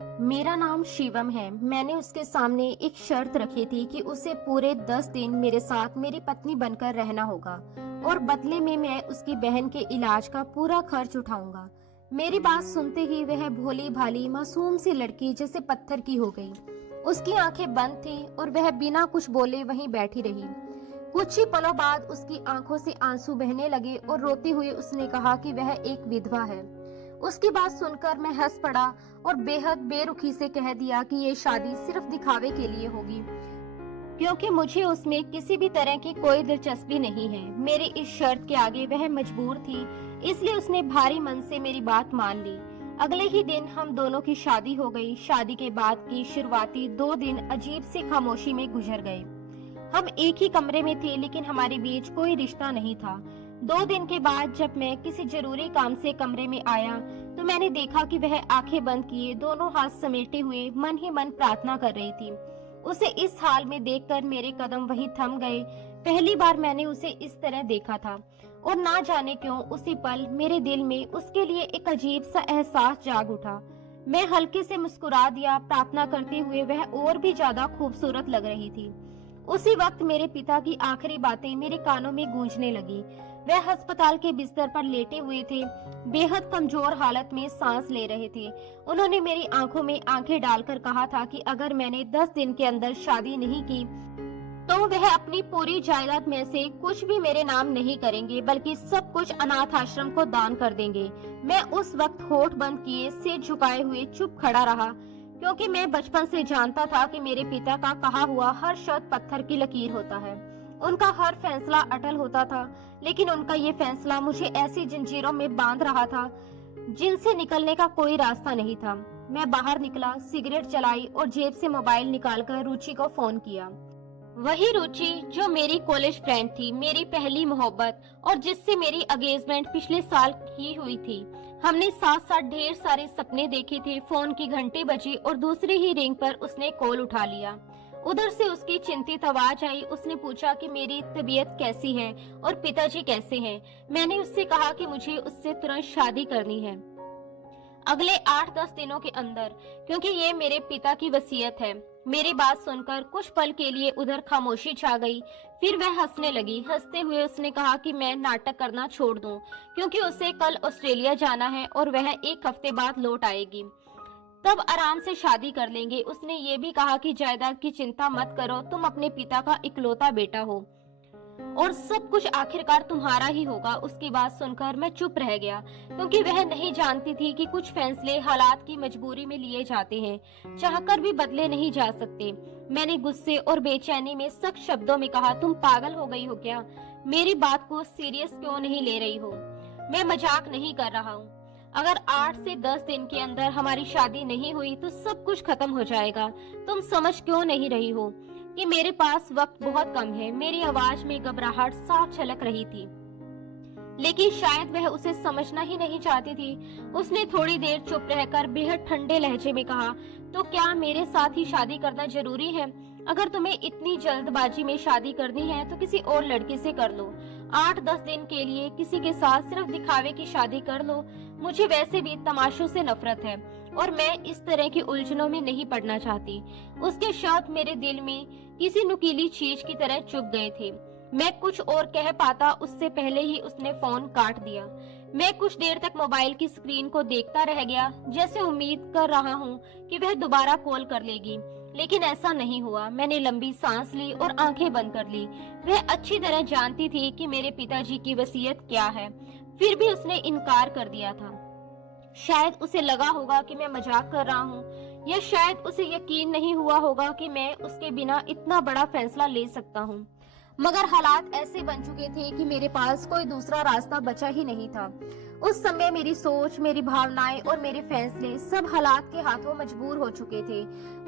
मेरा नाम शिवम है। मैंने उसके सामने एक शर्त रखी थी कि उसे पूरे 10 दिन मेरे साथ मेरी पत्नी बनकर रहना होगा और बदले में मैं उसकी बहन के इलाज का पूरा खर्च उठाऊंगा। मेरी बात सुनते ही वह भोली भाली मासूम सी लड़की जैसे पत्थर की हो गई। उसकी आंखें बंद थी और वह बिना कुछ बोले वहीं बैठी रही। कुछ ही पलों बाद उसकी आंखों से आंसू बहने लगे और रोते हुए उसने कहा कि वह एक विधवा है। उसकी बात सुनकर मैं हंस पड़ा और बेहद बेरुखी से कह दिया कि ये शादी सिर्फ दिखावे के लिए होगी, क्योंकि मुझे उसमें किसी भी तरह की कोई दिलचस्पी नहीं है। मेरी इस शर्त के आगे वह मजबूर थी, इसलिए उसने भारी मन से मेरी बात मान ली। अगले ही दिन हम दोनों की शादी हो गई। शादी के बाद की शुरुआती 2 दिन अजीब सी खामोशी में गुजर गए। हम एक ही कमरे में थे, लेकिन हमारे बीच कोई रिश्ता नहीं था। 2 दिन के बाद जब मैं किसी जरूरी काम से कमरे में आया तो मैंने देखा कि वह आंखें बंद किए दोनों हाथ समेटे हुए मन ही मन प्रार्थना कर रही थी। उसे इस हाल में देखकर मेरे कदम वहीं थम गए। पहली बार मैंने उसे इस तरह देखा था और ना जाने क्यों उसी पल मेरे दिल में उसके लिए एक अजीब सा एहसास जाग उठा। मैं हल्के से मुस्कुरा दिया। प्रार्थना करते हुए वह और भी ज्यादा खूबसूरत लग रही थी। उसी वक्त मेरे पिता की आखिरी बातें मेरे कानों में गूंजने लगी। वह अस्पताल के बिस्तर पर लेटे हुए थे, बेहद कमजोर हालत में सांस ले रहे थे। उन्होंने मेरी आंखों में आंखें डालकर कहा था कि अगर मैंने 10 दिन के अंदर शादी नहीं की तो वह अपनी पूरी जायदाद में से कुछ भी मेरे नाम नहीं करेंगे, बल्कि सब कुछ अनाथ आश्रम को दान कर देंगे। मैं उस वक्त होठ बंद किए सिर झुकाए हुए चुप खड़ा रहा, क्योंकि मैं बचपन से जानता था कि मेरे पिता का कहा हुआ हर शब्द पत्थर की लकीर होता है। उनका हर फैसला अटल होता था, लेकिन उनका ये फैसला मुझे ऐसी जंजीरों में बांध रहा था जिनसे निकलने का कोई रास्ता नहीं था। मैं बाहर निकला, सिगरेट जलाई और जेब से मोबाइल निकालकर रुचि को फोन किया। वही रुचि जो मेरी कॉलेज फ्रेंड थी, मेरी पहली मोहब्बत, और जिससे मेरी एंगेजमेंट पिछले साल ही हुई थी। हमने साथ साथ ढेर सारे सपने देखे थे। फोन की घंटी बजी और दूसरी ही रिंग पर उसने कॉल उठा लिया। उधर से उसकी चिंतित आवाज आई। उसने पूछा कि मेरी तबीयत कैसी है और पिताजी कैसे हैं। मैंने उससे कहा कि मुझे उससे तुरंत शादी करनी है, अगले 8-10 दिनों के अंदर, क्योंकि ये मेरे पिता की वसीयत है। मेरी बात सुनकर कुछ पल के लिए उधर खामोशी छा गई। फिर वह हंसने लगी। हंसते हुए उसने कहा कि मैं नाटक करना छोड़ दूं, क्योंकि उसे कल ऑस्ट्रेलिया जाना है और वह 1 हफ्ते बाद लौट आएगी। तब आराम से शादी कर लेंगे। उसने ये भी कहा कि जायदाद की चिंता मत करो, तुम अपने पिता का इकलौता बेटा हो और सब कुछ आखिरकार तुम्हारा ही होगा। उसकी बात सुनकर मैं चुप रह गया, क्योंकि वह नहीं जानती थी कि कुछ फैसले हालात की मजबूरी में लिए जाते हैं, चाहकर भी बदले नहीं जा सकते। मैंने गुस्से और बेचैनी में सख्त शब्दों में कहा, तुम पागल हो गई हो क्या? मेरी बात को सीरियस क्यों नहीं ले रही हो? मैं मजाक नहीं कर रहा हूँ। अगर 8 से 10 दिन के अंदर हमारी शादी नहीं हुई तो सब कुछ खत्म हो जाएगा। तुम समझ क्यों नहीं रही हो कि मेरे पास वक्त बहुत कम है? मेरी आवाज में घबराहट साफ झलक रही थी, लेकिन शायद वह उसे समझना ही नहीं चाहती थी। उसने थोड़ी देर चुप रहकर बेहद ठंडे लहजे में कहा, तो क्या मेरे साथ ही शादी करना जरूरी है? अगर तुम्हें इतनी जल्दबाजी में शादी करनी है तो किसी और लड़के से कर लो। 8-10 दिन के लिए किसी के साथ सिर्फ दिखावे की शादी कर लो। मुझे वैसे भी तमाशों से नफरत है और मैं इस तरह की उलझनों में नहीं पड़ना चाहती। उसके शब्द मेरे दिल में किसी नुकीली चीज की तरह चुभ गए थे। मैं कुछ और कह पाता उससे पहले ही उसने फोन काट दिया। मैं कुछ देर तक मोबाइल की स्क्रीन को देखता रह गया, जैसे उम्मीद कर रहा हूँ कि वह दोबारा कॉल कर लेगी, लेकिन ऐसा नहीं हुआ। मैंने लंबी सांस ली और आंखें बंद कर ली। वह अच्छी तरह जानती थी कि मेरे पिताजी की वसीयत क्या है, फिर भी उसने इनकार कर दिया था। शायद उसे लगा होगा कि मैं मजाक कर रहा हूँ, या शायद उसे यकीन नहीं हुआ होगा कि मैं उसके बिना इतना बड़ा फैसला ले सकता हूँ। मगर हालात ऐसे बन चुके थे कि मेरे पास कोई दूसरा रास्ता बचा ही नहीं था। उस समय मेरी सोच, मेरी भावनाएं और मेरे फैसले सब हालात के हाथों मजबूर हो चुके थे।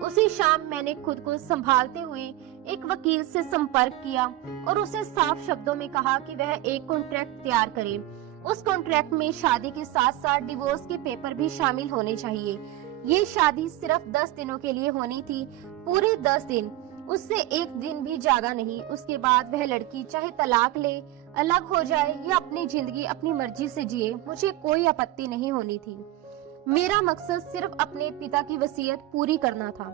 उसी शाम मैंने खुद को संभालते हुए एक वकील से संपर्क किया और उसे साफ शब्दों में कहा कि वह एक कॉन्ट्रैक्ट तैयार करे। उस कॉन्ट्रैक्ट में शादी के साथ साथ डिवोर्स के पेपर भी शामिल होने चाहिए। ये शादी सिर्फ 10 दिनों के लिए होनी थी, पूरे 10 दिन, उससे एक दिन भी ज्यादा नहीं। उसके बाद वह लड़की चाहे तलाक ले, अलग हो जाए या अपनी जिंदगी अपनी मर्जी से जिए, मुझे कोई आपत्ति नहीं होनी थी। मेरा मकसद सिर्फ अपने पिता की वसीयत पूरी करना था,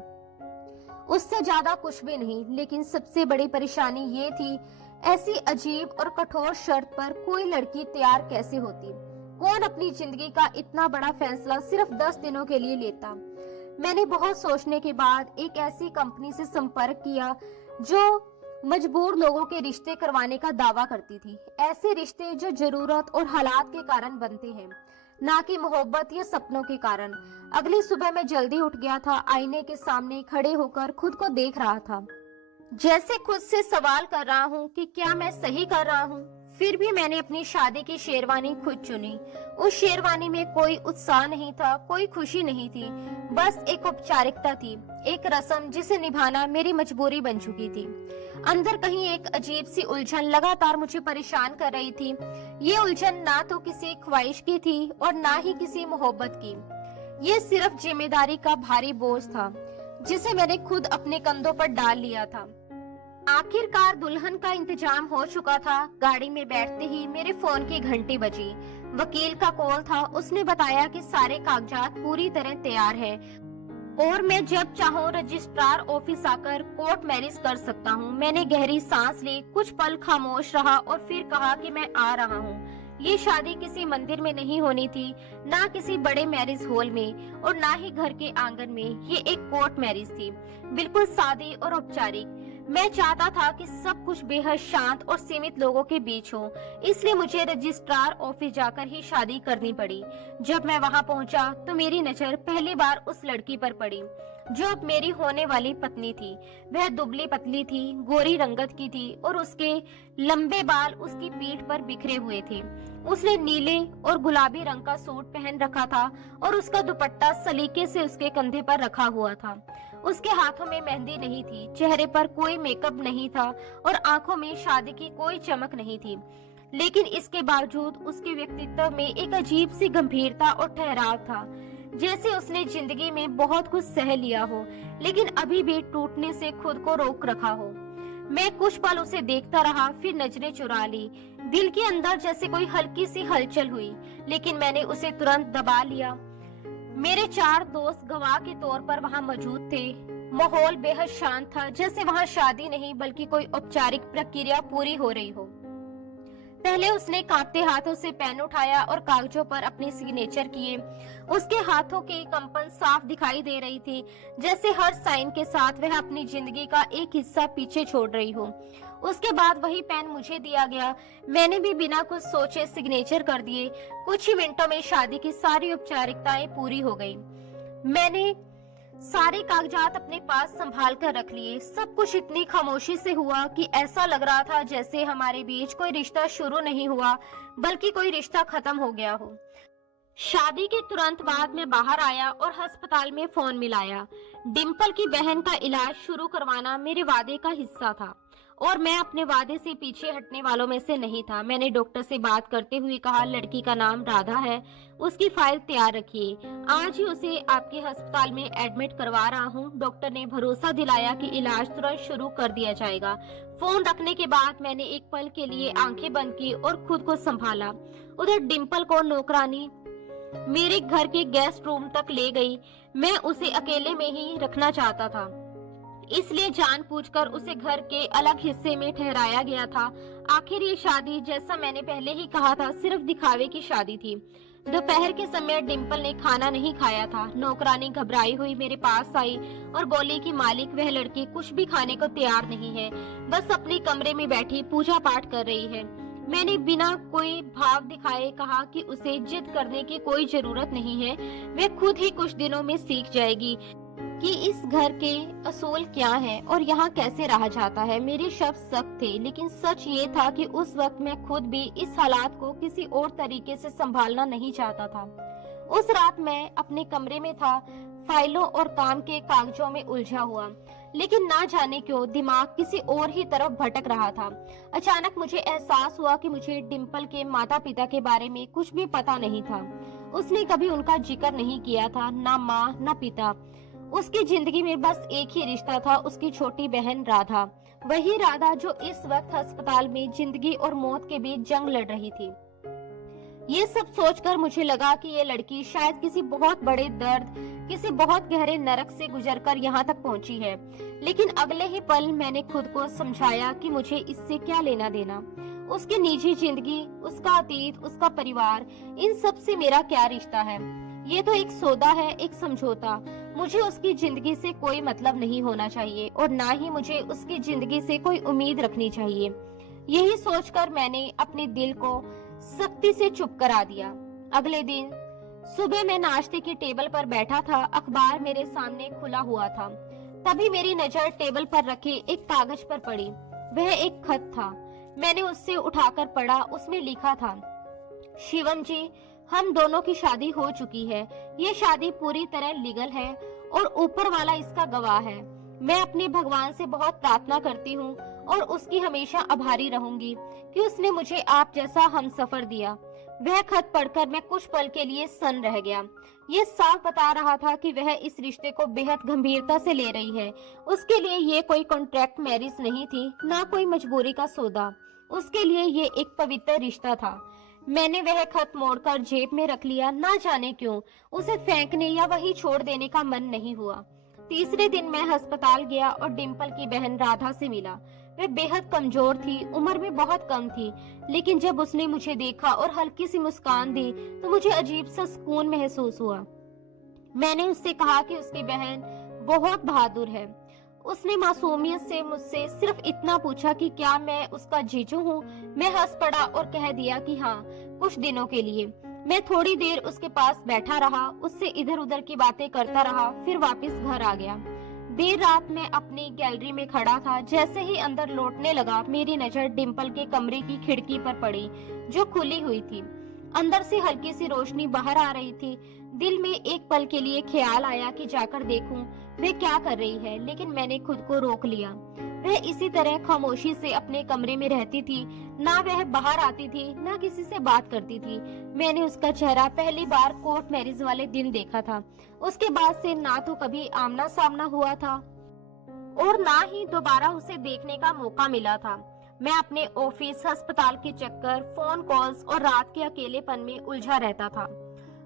उससे ज्यादा कुछ भी नहीं। लेकिन सबसे बड़ी परेशानी ये थी, ऐसी अजीब और कठोर शर्त पर कोई लड़की तैयार कैसे होती? कौन अपनी जिंदगी का इतना बड़ा फैसला सिर्फ 10 दिनों के लिए लेता? मैंने बहुत सोचने के बाद एक ऐसी कंपनी से संपर्क किया जो मजबूर लोगों के रिश्ते करवाने का दावा करती थी। ऐसे रिश्ते जो जरूरत और हालात के कारण बनते हैं, ना कि मोहब्बत या सपनों के कारण। अगली सुबह मैं जल्दी उठ गया था। आईने के सामने खड़े होकर खुद को देख रहा था, जैसे खुद से सवाल कर रहा हूँ कि क्या मैं सही कर रहा हूँ। फिर भी मैंने अपनी शादी की शेरवानी खुद चुनी। उस शेरवानी में कोई उत्साह नहीं था, कोई खुशी नहीं थी, बस एक औपचारिकता थी, एक रस्म जिसे निभाना मेरी मजबूरी बन चुकी थी। अंदर कहीं एक अजीब सी उलझन लगातार मुझे परेशान कर रही थी। ये उलझन ना तो किसी ख्वाहिश की थी और ना ही किसी मोहब्बत की। ये सिर्फ जिम्मेदारी का भारी बोझ था जिसे मैंने खुद अपने कंधों पर डाल लिया था। आखिरकार दुल्हन का इंतजाम हो चुका था। गाड़ी में बैठते ही मेरे फोन की घंटी बजी। वकील का कॉल था। उसने बताया कि सारे कागजात पूरी तरह तैयार है और मैं जब चाहूँ रजिस्ट्रार ऑफिस आकर कोर्ट मैरिज कर सकता हूँ। मैंने गहरी सांस ली, कुछ पल खामोश रहा और फिर कहा कि मैं आ रहा हूँ। ये शादी किसी मंदिर में नहीं होनी थी, ना किसी बड़े मैरिज हॉल में और ना ही घर के आंगन में। ये एक कोर्ट मैरिज थी, बिल्कुल सादी और औपचारिक। मैं चाहता था कि सब कुछ बेहद शांत और सीमित लोगों के बीच हो, इसलिए मुझे रजिस्ट्रार ऑफिस जाकर ही शादी करनी पड़ी। जब मैं वहां पहुंचा तो मेरी नजर पहली बार उस लड़की पर पड़ी जो अब मेरी होने वाली पत्नी थी। वह दुबली पतली थी, गोरी रंगत की थी और उसके लंबे बाल उसकी पीठ पर बिखरे हुए थे। उसने नीले और गुलाबी रंग का सूट पहन रखा था और उसका दुपट्टा सलीके से उसके कंधे पर रखा हुआ था। उसके हाथों में मेहंदी नहीं थी, चेहरे पर कोई मेकअप नहीं था और आंखों में शादी की कोई चमक नहीं थी। लेकिन इसके बावजूद उसके व्यक्तित्व में एक अजीब सी गंभीरता और ठहराव था, जैसे उसने जिंदगी में बहुत कुछ सह लिया हो लेकिन अभी भी टूटने से खुद को रोक रखा हो। मैं कुछ पल उसे देखता रहा, फिर नजरें चुरा ली। दिल के अंदर जैसे कोई हल्की सी हलचल हुई, लेकिन मैंने उसे तुरंत दबा लिया। मेरे 4 दोस्त गवाह के तौर पर वहां मौजूद थे। माहौल बेहद शांत था, जैसे वहां शादी नहीं बल्कि कोई औपचारिक प्रक्रिया पूरी हो रही हो। पहले उसने कांपते हाथों से पेन उठाया और कागजों पर अपने सिग्नेचर किए। उसके हाथों की कंपन साफ दिखाई दे रही थी, जैसे हर साइन के साथ वह अपनी जिंदगी का एक हिस्सा पीछे छोड़ रही हो। उसके बाद वही पेन मुझे दिया गया। मैंने भी बिना कुछ सोचे सिग्नेचर कर दिए। कुछ ही मिनटों में शादी की सारी औपचारिकताएं पूरी हो गई। मैंने सारे कागजात अपने पास संभाल कर रख लिए। सब कुछ इतनी खामोशी से हुआ कि ऐसा लग रहा था जैसे हमारे बीच कोई रिश्ता शुरू नहीं हुआ बल्कि कोई रिश्ता खत्म हो गया हो। शादी के तुरंत बाद मैं बाहर आया और अस्पताल में फोन मिलाया। डिम्पल की बहन का इलाज शुरू करवाना मेरे वादे का हिस्सा था और मैं अपने वादे से पीछे हटने वालों में से नहीं था। मैंने डॉक्टर से बात करते हुए कहा, लड़की का नाम राधा है, उसकी फाइल तैयार रखिए, आज ही उसे आपके अस्पताल में एडमिट करवा रहा हूँ। डॉक्टर ने भरोसा दिलाया कि इलाज तुरंत शुरू कर दिया जाएगा। फोन रखने के बाद मैंने एक पल के लिए आंखें बंद की और खुद को संभाला। उधर डिम्पल को नौकरानी मेरे घर के गेस्ट रूम तक ले गई। मैं उसे अकेले में ही रखना चाहता था, इसलिए जानबूझकर उसे घर के अलग हिस्से में ठहराया गया था। आखिर ये शादी, जैसा मैंने पहले ही कहा था, सिर्फ दिखावे की शादी थी। दोपहर के समय डिम्पल ने खाना नहीं खाया था। नौकरानी घबराई हुई मेरे पास आई और बोली कि मालिक, वह लड़की कुछ भी खाने को तैयार नहीं है, बस अपने कमरे में बैठी पूजा पाठ कर रही है। मैंने बिना कोई भाव दिखाए कहा कि उसे जिद करने की कोई जरूरत नहीं है, वह खुद ही कुछ दिनों में सीख जाएगी कि इस घर के असूल क्या है और यहाँ कैसे रहा जाता है। मेरे शब्द सख्त थे, लेकिन सच ये था कि उस वक्त मैं खुद भी इस हालात को किसी और तरीके से संभालना नहीं चाहता था। उस रात मैं अपने कमरे में था, फाइलों और काम के कागजों में उलझा हुआ, लेकिन ना जाने क्यों दिमाग किसी और ही तरफ भटक रहा था। अचानक मुझे एहसास हुआ कि मुझे डिम्पल के माता पिता के बारे में कुछ भी पता नहीं था। उसने कभी उनका जिक्र नहीं किया था, ना माँ ना पिता। उसकी जिंदगी में बस एक ही रिश्ता था, उसकी छोटी बहन राधा। वही राधा जो इस वक्त अस्पताल में जिंदगी और मौत के बीच जंग लड़ रही थी। ये सब सोचकर मुझे लगा कि ये लड़की शायद किसी बहुत बड़े दर्द, किसी बहुत गहरे नरक से गुजरकर यहाँ तक पहुंची है। लेकिन अगले ही पल मैंने खुद को समझाया कि मुझे इससे क्या लेना देना। उसकी निजी जिंदगी, उसका अतीत, उसका परिवार, इन सब से मेरा क्या रिश्ता है। ये तो एक सौदा है, एक समझौता। मुझे उसकी जिंदगी से कोई मतलब नहीं होना चाहिए और ना ही मुझे उसकी जिंदगी से कोई उम्मीद रखनी चाहिए। यही सोचकर मैंने अपने दिल को सख्ती से चुप करा दिया। अगले दिन सुबह मैं नाश्ते की टेबल पर बैठा था, अखबार मेरे सामने खुला हुआ था। तभी मेरी नजर टेबल पर रखे एक कागज पर पड़ी। वह एक खत था। मैंने उससे उठाकर पढ़ा। उसमें लिखा था, शिवम जी, हम दोनों की शादी हो चुकी है। ये शादी पूरी तरह लीगल है और ऊपर वाला इसका गवाह है। मैं अपने भगवान से बहुत प्रार्थना करती हूँ और उसकी हमेशा आभारी रहूंगी कि उसने मुझे आप जैसा हमसफर दिया। वह खत पढ़कर मैं कुछ पल के लिए सन्न रह गया। ये साफ बता रहा था कि वह इस रिश्ते को बेहद गंभीरता से ले रही है। उसके लिए ये कोई कॉन्ट्रैक्ट मैरिज नहीं थी, ना कोई मजबूरी का सौदा। उसके लिए ये एक पवित्र रिश्ता था। मैंने वह खत मोड़कर जेब में रख लिया। ना जाने क्यों उसे फेंकने या वहीं छोड़ देने का मन नहीं हुआ। तीसरे दिन मैं अस्पताल गया और डिम्पल की बहन राधा से मिला। वह बेहद कमजोर थी, उम्र में बहुत कम थी, लेकिन जब उसने मुझे देखा और हल्की सी मुस्कान दी तो मुझे अजीब सा सुकून महसूस हुआ। मैंने उससे कहा कि उसकी बहन बहुत बहादुर है। उसने मासूमियत से मुझसे सिर्फ इतना पूछा कि क्या मैं उसका जीजू हूँ। मैं हंस पड़ा और कह दिया कि हाँ, कुछ दिनों के लिए। मैं थोड़ी देर उसके पास बैठा रहा, उससे इधर उधर की बातें करता रहा, फिर वापस घर आ गया। देर रात मैं अपनी गैलरी में खड़ा था। जैसे ही अंदर लौटने लगा, मेरी नजर डिम्पल के कमरे की खिड़की पर पड़ी, जो खुली हुई थी। अंदर से हल्की सी रोशनी बाहर आ रही थी। दिल में एक पल के लिए ख्याल आया कि जाकर देखूं वह क्या कर रही है, लेकिन मैंने खुद को रोक लिया। वह इसी तरह खामोशी से अपने कमरे में रहती थी। ना वह बाहर आती थी, ना किसी से बात करती थी। मैंने उसका चेहरा पहली बार कोर्ट मैरिज वाले दिन देखा था। उसके बाद से ना तो कभी आमना सामना हुआ था और ना ही दोबारा उसे देखने का मौका मिला था। मैं अपने ऑफिस, अस्पताल के चक्कर, फोन कॉल्स और रात के अकेलेपन में उलझा रहता था।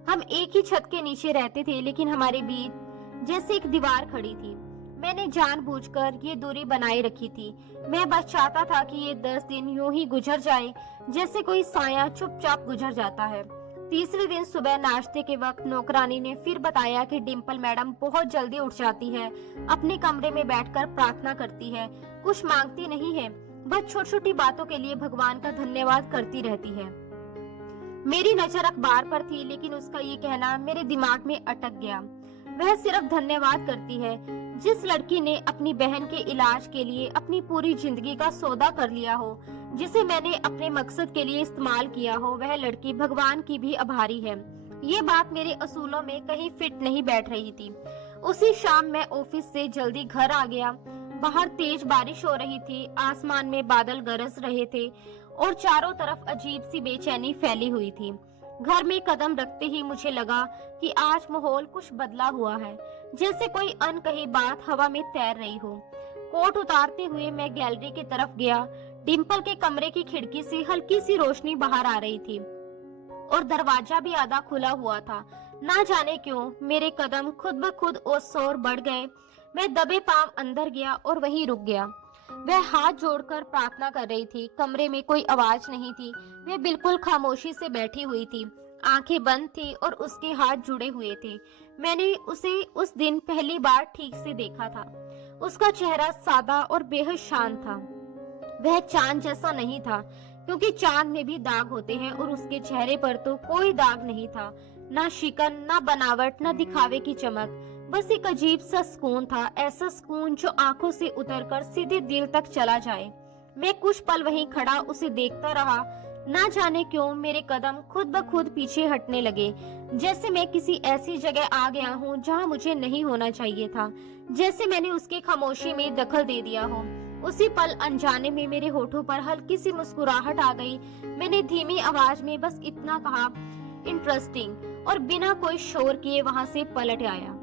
हम एक ही छत के नीचे रहते थे, लेकिन हमारे बीच जैसे एक दीवार खड़ी थी। मैंने जानबूझकर ये दूरी बनाए रखी थी। मैं बस चाहता था कि ये 10 दिन यूं ही गुजर जाए, जैसे कोई साया चुपचाप गुजर जाता है। तीसरे दिन सुबह नाश्ते के वक्त नौकरानी ने फिर बताया कि डिम्पल मैडम बहुत जल्दी उठ जाती है, अपने कमरे में बैठकर प्रार्थना करती है, कुछ मांगती नहीं है, बस छोटी छोटी बातों के लिए भगवान का धन्यवाद करती रहती है। मेरी नजर अखबार पर थी, लेकिन उसका ये कहना मेरे दिमाग में अटक गया। वह सिर्फ धन्यवाद करती है। जिस लड़की ने अपनी बहन के इलाज के लिए अपनी पूरी जिंदगी का सौदा कर लिया हो, जिसे मैंने अपने मकसद के लिए इस्तेमाल किया हो, वह लड़की भगवान की भी आभारी है। ये बात मेरे असूलों में कहीं फिट नहीं बैठ रही थी। उसी शाम मैं ऑफिस से जल्दी घर आ गया। बाहर तेज बारिश हो रही थी, आसमान में बादल गरज रहे थे और चारों तरफ अजीब सी बेचैनी फैली हुई थी। घर में कदम रखते ही मुझे लगा कि आज माहौल कुछ बदला हुआ है, जैसे कोई अनकही बात हवा में तैर रही हो। कोट उतारते हुए मैं गैलरी की तरफ गया। डिम्पल के कमरे की खिड़की से हल्की सी रोशनी बाहर आ रही थी और दरवाजा भी आधा खुला हुआ था। ना जाने क्यों मेरे कदम खुद ब खुद ओर शोर बढ़ गए। मैं दबे पांव अंदर गया और वहीं रुक गया। वह हाथ जोड़कर प्रार्थना कर रही थी। कमरे में कोई आवाज नहीं थी। वह बिल्कुल खामोशी से बैठी हुई थी, आंखें बंद थी और उसके हाथ जुड़े हुए थे। मैंने उसे उस दिन पहली बार ठीक से देखा था। उसका चेहरा सादा और बेहद शांत था। वह चांद जैसा नहीं था, क्योंकि चांद में भी दाग होते हैं, और उसके चेहरे पर तो कोई दाग नहीं था। ना शिकन, ना बनावट, ना दिखावे की चमक, बस एक अजीब सा सुकून था। ऐसा सुकून जो आंखों से उतरकर सीधे दिल तक चला जाए। मैं कुछ पल वहीं खड़ा उसे देखता रहा। ना जाने क्यों मेरे कदम खुद ब खुद पीछे हटने लगे, जैसे मैं किसी ऐसी जगह आ गया हूँ जहाँ मुझे नहीं होना चाहिए था, जैसे मैंने उसकी खामोशी में दखल दे दिया हो। उसी पल अनजाने में मेरे होठों पर हल्की सी मुस्कुराहट आ गई। मैंने धीमी आवाज में बस इतना कहा, इंटरेस्टिंग, और बिना कोई शोर किए वहां से पलट आया।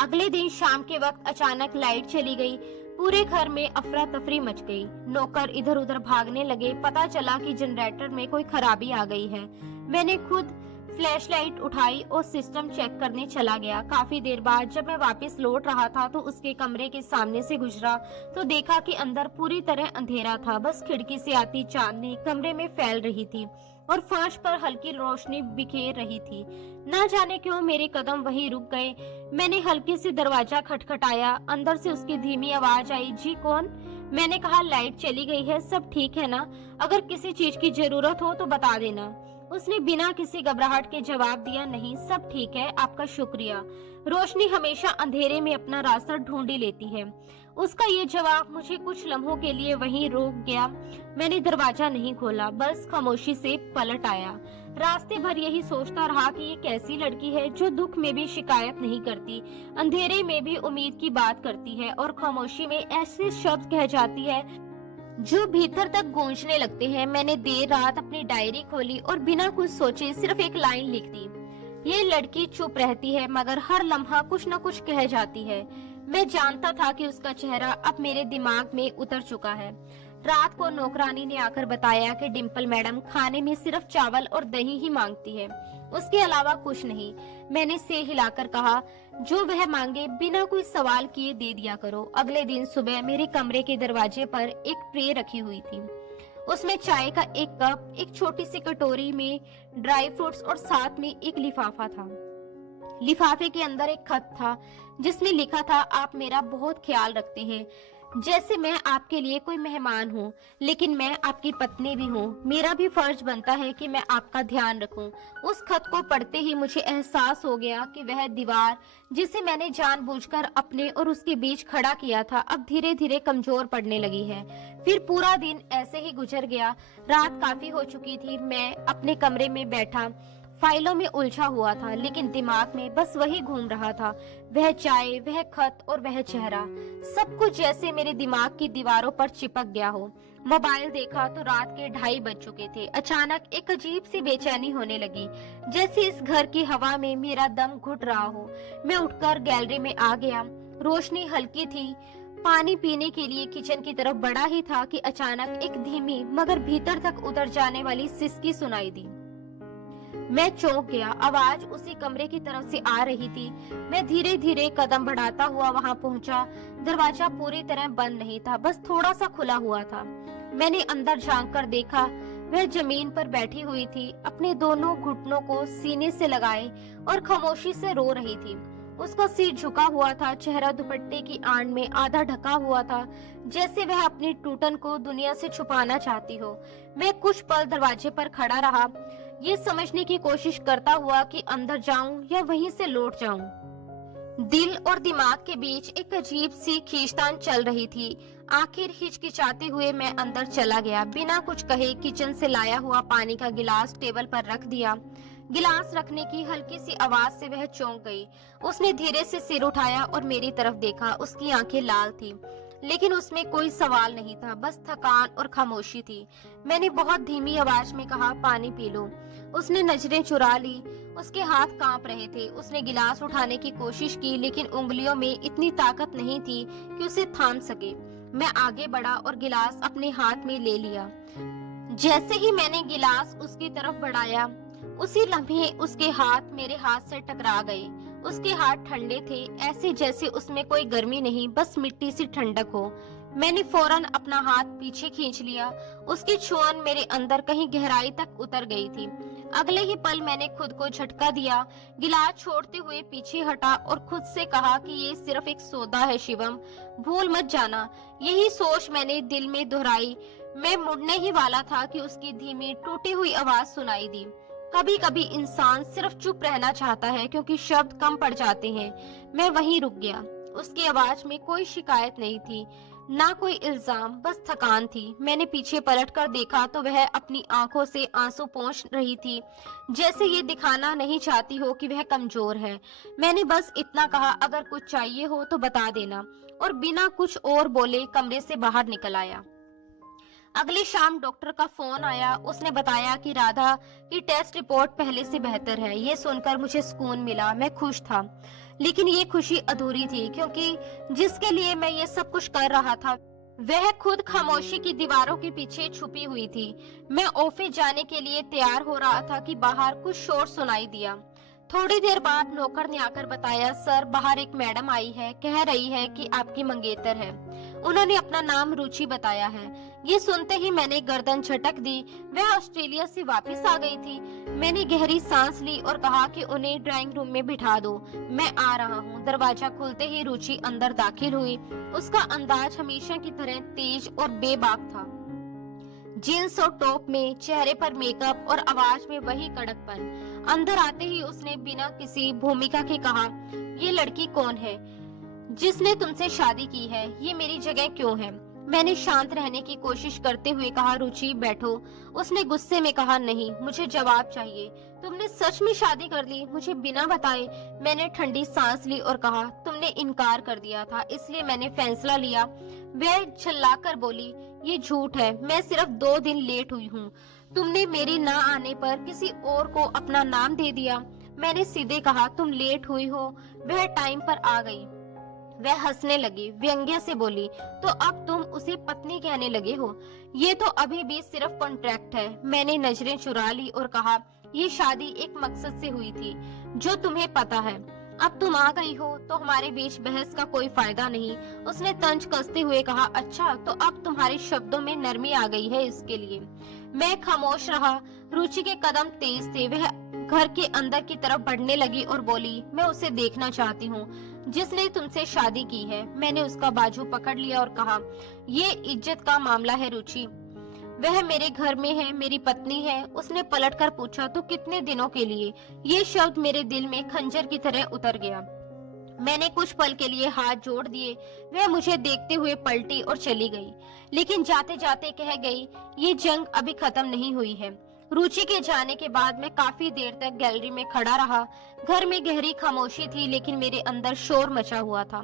अगले दिन शाम के वक्त अचानक लाइट चली गई। पूरे घर में अफरा तफरी मच गई। नौकर इधर उधर भागने लगे। पता चला कि जनरेटर में कोई खराबी आ गई है। मैंने खुद फ्लैशलाइट उठाई और सिस्टम चेक करने चला गया। काफी देर बाद जब मैं वापस लौट रहा था तो उसके कमरे के सामने से गुजरा तो देखा कि अंदर पूरी तरह अंधेरा था। बस खिड़की से आती चांदनी कमरे में फैल रही थी और फर्श पर हल्की रोशनी बिखेर रही थी। न जाने क्यों मेरे कदम वहीं रुक गए। मैंने हल्के से दरवाजा खटखटाया। अंदर से उसकी धीमी आवाज आई, जी कौन? मैंने कहा, लाइट चली गई है, सब ठीक है ना? अगर किसी चीज की जरूरत हो तो बता देना। उसने बिना किसी घबराहट के जवाब दिया, नहीं सब ठीक है, आपका शुक्रिया। रोशनी हमेशा अंधेरे में अपना रास्ता ढूंढ ही लेती है। उसका ये जवाब मुझे कुछ लम्हों के लिए वहीं रोक गया। मैंने दरवाजा नहीं खोला, बस खामोशी से पलट आया। रास्ते भर यही सोचता रहा कि ये कैसी लड़की है जो दुख में भी शिकायत नहीं करती, अंधेरे में भी उम्मीद की बात करती है और खामोशी में ऐसे शब्द कह जाती है जो भीतर तक गूंजने लगते हैं। मैंने देर रात अपनी डायरी खोली और बिना कुछ सोचे सिर्फ एक लाइन लिख दी, ये लड़की चुप रहती है मगर हर लम्हा कुछ न कुछ कह जाती है। मैं जानता था कि उसका चेहरा अब मेरे दिमाग में उतर चुका है। रात को नौकरानी ने आकर बताया कि डिम्पल मैडम खाने में सिर्फ चावल और दही ही मांगती है, उसके अलावा कुछ नहीं। मैंने सिर हिलाकर कहा, जो वह मांगे बिना कोई सवाल किए दे दिया करो। अगले दिन सुबह मेरे कमरे के दरवाजे पर एक ट्रे रखी हुई थी। उसमें चाय का एक कप, एक छोटी सी कटोरी में ड्राई फ्रूट्स और साथ में एक लिफाफा था। लिफाफे के अंदर एक खत था जिसमें लिखा था, आप मेरा बहुत ख्याल रखते हैं, जैसे मैं आपके लिए कोई मेहमान हूँ, लेकिन मैं आपकी पत्नी भी हूँ। मेरा भी फर्ज बनता है कि मैं आपका ध्यान रखूं। उस खत को पढ़ते ही मुझे एहसास हो गया कि वह दीवार जिसे मैंने जानबूझकर अपने और उसके बीच खड़ा किया था अब धीरे धीरे कमजोर पड़ने लगी है। फिर पूरा दिन ऐसे ही गुजर गया। रात काफी हो चुकी थी। मैं अपने कमरे में बैठा फाइलों में उलझा हुआ था, लेकिन दिमाग में बस वही घूम रहा था, वह चाय, वह खत और वह चेहरा। सब कुछ जैसे मेरे दिमाग की दीवारों पर चिपक गया हो। मोबाइल देखा तो रात के 2:30 बज चुके थे। अचानक एक अजीब सी बेचैनी होने लगी, जैसे इस घर की हवा में मेरा दम घुट रहा हो। मैं उठकर गैलरी में आ गया। रोशनी हल्की थी। पानी पीने के लिए किचन की तरफ बढ़ा ही था कि अचानक एक धीमी मगर भीतर तक उतर जाने वाली सिसकी सुनाई दी। मैं चौंक गया। आवाज उसी कमरे की तरफ से आ रही थी। मैं धीरे धीरे कदम बढ़ाता हुआ वहां पहुंचा। दरवाजा पूरी तरह बंद नहीं था, बस थोड़ा सा खुला हुआ था। मैंने अंदर झांक कर देखा। वह जमीन पर बैठी हुई थी, अपने दोनों घुटनों को सीने से लगाए और खामोशी से रो रही थी। उसका सिर झुका हुआ था, चेहरा दुपट्टे की आड़ में आधा ढका हुआ था, जैसे वह अपनी टूटन को दुनिया से छुपाना चाहती हो। मैं कुछ पल दरवाजे पर खड़ा रहा, ये समझने की कोशिश करता हुआ कि अंदर जाऊं या वहीं से लौट जाऊं। दिल और दिमाग के बीच एक अजीब सी खींचतान चल रही थी। आखिर हिचकिचाते हुए मैं अंदर चला गया। बिना कुछ कहे किचन से लाया हुआ पानी का गिलास टेबल पर रख दिया। गिलास रखने की हल्की सी आवाज से वह चौंक गई। उसने धीरे से सिर उठाया और मेरी तरफ देखा। उसकी आंखें लाल थी, लेकिन उसमें कोई सवाल नहीं था, बस थकान और खामोशी थी। मैंने बहुत धीमी आवाज में कहा, पानी पी लो। उसने नजरें चुरा ली। उसके हाथ कांप रहे थे। उसने गिलास उठाने की कोशिश की, लेकिन उंगलियों में इतनी ताकत नहीं थी कि उसे थाम सके। मैं आगे बढ़ा और गिलास अपने हाथ में ले लिया। जैसे ही मैंने गिलास उसकी तरफ बढ़ाया, उसी लम्हे उसके हाथ मेरे हाथ से टकरा गए। उसके हाथ ठंडे थे, ऐसे जैसे उसमें कोई गर्मी नहीं, बस मिट्टी सी ठंडक हो। मैंने फौरन अपना हाथ पीछे खींच लिया। उसकी छुअन मेरे अंदर कहीं गहराई तक उतर गई थी। अगले ही पल मैंने खुद को झटका दिया। गिलास छोड़ते हुए पीछे हटा और खुद से कहा कि ये सिर्फ एक सौदा है शिवम, भूल मत जाना। यही सोच मैंने दिल में दोहराई। मैं मुड़ने ही वाला था कि उसकी धीमी टूटी हुई आवाज सुनाई दी। कभी कभी इंसान सिर्फ चुप रहना चाहता है क्योंकि शब्द कम पड़ जाते हैं। मैं वहीं रुक गया। उसकी आवाज में कोई शिकायत नहीं थी, ना कोई इल्जाम, बस थकान थी। मैंने पीछे पलटकर देखा तो वह अपनी आंखों से आंसू पोंछ रही थी, जैसे ये दिखाना नहीं चाहती हो कि वह कमजोर है। मैंने बस इतना कहा, अगर कुछ चाहिए हो तो बता देना, और बिना कुछ और बोले कमरे से बाहर निकल आया। अगली शाम डॉक्टर का फोन आया। उसने बताया कि राधा की टेस्ट रिपोर्ट पहले से बेहतर है। ये सुनकर मुझे सुकून मिला। मैं खुश था, लेकिन ये खुशी अधूरी थी, क्योंकि जिसके लिए मैं ये सब कुछ कर रहा था वह खुद खामोशी की दीवारों के पीछे छुपी हुई थी। मैं ऑफिस जाने के लिए तैयार हो रहा था कि बाहर कुछ शोर सुनाई दिया। थोड़ी देर बाद नौकर ने आकर बताया, सर बाहर एक मैडम आई है, कह रही है कि आपकी मंगेतर है। उन्होंने अपना नाम रुचि बताया है। ये सुनते ही मैंने गर्दन झटक दी। वह ऑस्ट्रेलिया से वापस आ गई थी। मैंने गहरी सांस ली और कहा कि उन्हें ड्राइंग रूम में बिठा दो, मैं आ रहा हूँ। दरवाजा खुलते ही रुचि अंदर दाखिल हुई। उसका अंदाज हमेशा की तरह तेज और बेबाक था। जीन्स और टॉप में, चेहरे पर मेकअप और आवाज में वही कड़कपन। अंदर आते ही उसने बिना किसी भूमिका के कहा, ये लड़की कौन है जिसने तुमसे शादी की है? ये मेरी जगह क्यों है? मैंने शांत रहने की कोशिश करते हुए कहा, रुचि बैठो। उसने गुस्से में कहा, नहीं, मुझे जवाब चाहिए। तुमने सच में शादी कर ली मुझे बिना बताए? मैंने ठंडी सांस ली और कहा, तुमने इनकार कर दिया था, इसलिए मैंने फैसला लिया। वह चिल्लाकर बोली, ये झूठ है, मैं सिर्फ 2 दिन लेट हुई हूँ। तुमने मेरे ना आने पर किसी और को अपना नाम दे दिया। मैंने सीधे कहा, तुम लेट हुई हो, वह टाइम पर आ गई। वह हंसने लगी, व्यंग्य से बोली, तो अब तुम उसे पत्नी कहने लगे हो? ये तो अभी भी सिर्फ कॉन्ट्रैक्ट है। मैंने नजरें चुरा ली और कहा, ये शादी एक मकसद से हुई थी, जो तुम्हें पता है। अब तुम आ गई हो तो हमारे बीच बहस का कोई फायदा नहीं। उसने तंज कसते हुए कहा, अच्छा तो अब तुम्हारे शब्दों में नरमी आ गई है, इसके लिए। मैं खामोश रहा। रुचि के कदम तेज थे। वह घर के अंदर की तरफ बढ़ने लगी और बोली, मैं उसे देखना चाहती हूँ जिसने तुमसे शादी की है। मैंने उसका बाजू पकड़ लिया और कहा, ये इज्जत का मामला है रुचि। वह मेरे घर में है, मेरी पत्नी है। उसने पलटकर पूछा, तो कितने दिनों के लिए? ये शब्द मेरे दिल में खंजर की तरह उतर गया। मैंने कुछ पल के लिए हाथ जोड़ दिए। वह मुझे देखते हुए पलटी और चली गई, लेकिन जाते जाते कह गई, ये जंग अभी खत्म नहीं हुई है। रुचि के जाने के बाद मैं काफी देर तक गैलरी में खड़ा रहा। घर में गहरी खामोशी थी, लेकिन मेरे अंदर शोर मचा हुआ था।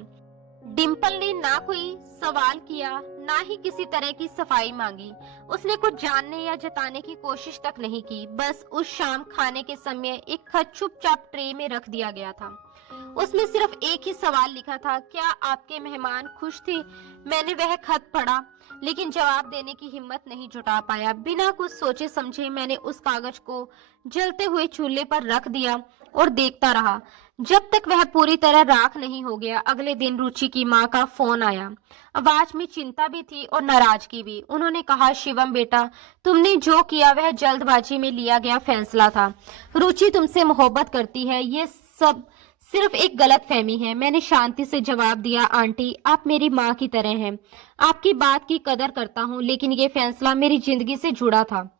डिम्पल ने ना कोई सवाल किया, ना ही किसी तरह की सफाई मांगी। उसने कुछ जानने या जताने की कोशिश तक नहीं की। बस उस शाम खाने के समय एक खत चुपचाप ट्रे में रख दिया गया था। उसमें सिर्फ एक ही सवाल लिखा था, क्या आपके मेहमान खुश थे? मैंने वह खत पढ़ा, लेकिन जवाब देने की हिम्मत नहीं जुटा पाया। बिना कुछ सोचे समझे मैंने उस कागज को जलते हुए चूल्हे पर रख दिया और देखता रहा जब तक वह पूरी तरह राख नहीं हो गया। अगले दिन रुचि की माँ का फोन आया। आवाज में चिंता भी थी और नाराजगी भी। उन्होंने कहा, शिवम बेटा, तुमने जो किया वह जल्दबाजी में लिया गया फैसला था। रुचि तुमसे मोहब्बत करती है, ये सब सिर्फ एक गलत फहमी है। मैंने शांति से जवाब दिया, आंटी आप मेरी माँ की तरह हैं। आपकी बात की कदर करता हूँ, लेकिन ये फैसला मेरी जिंदगी से जुड़ा था।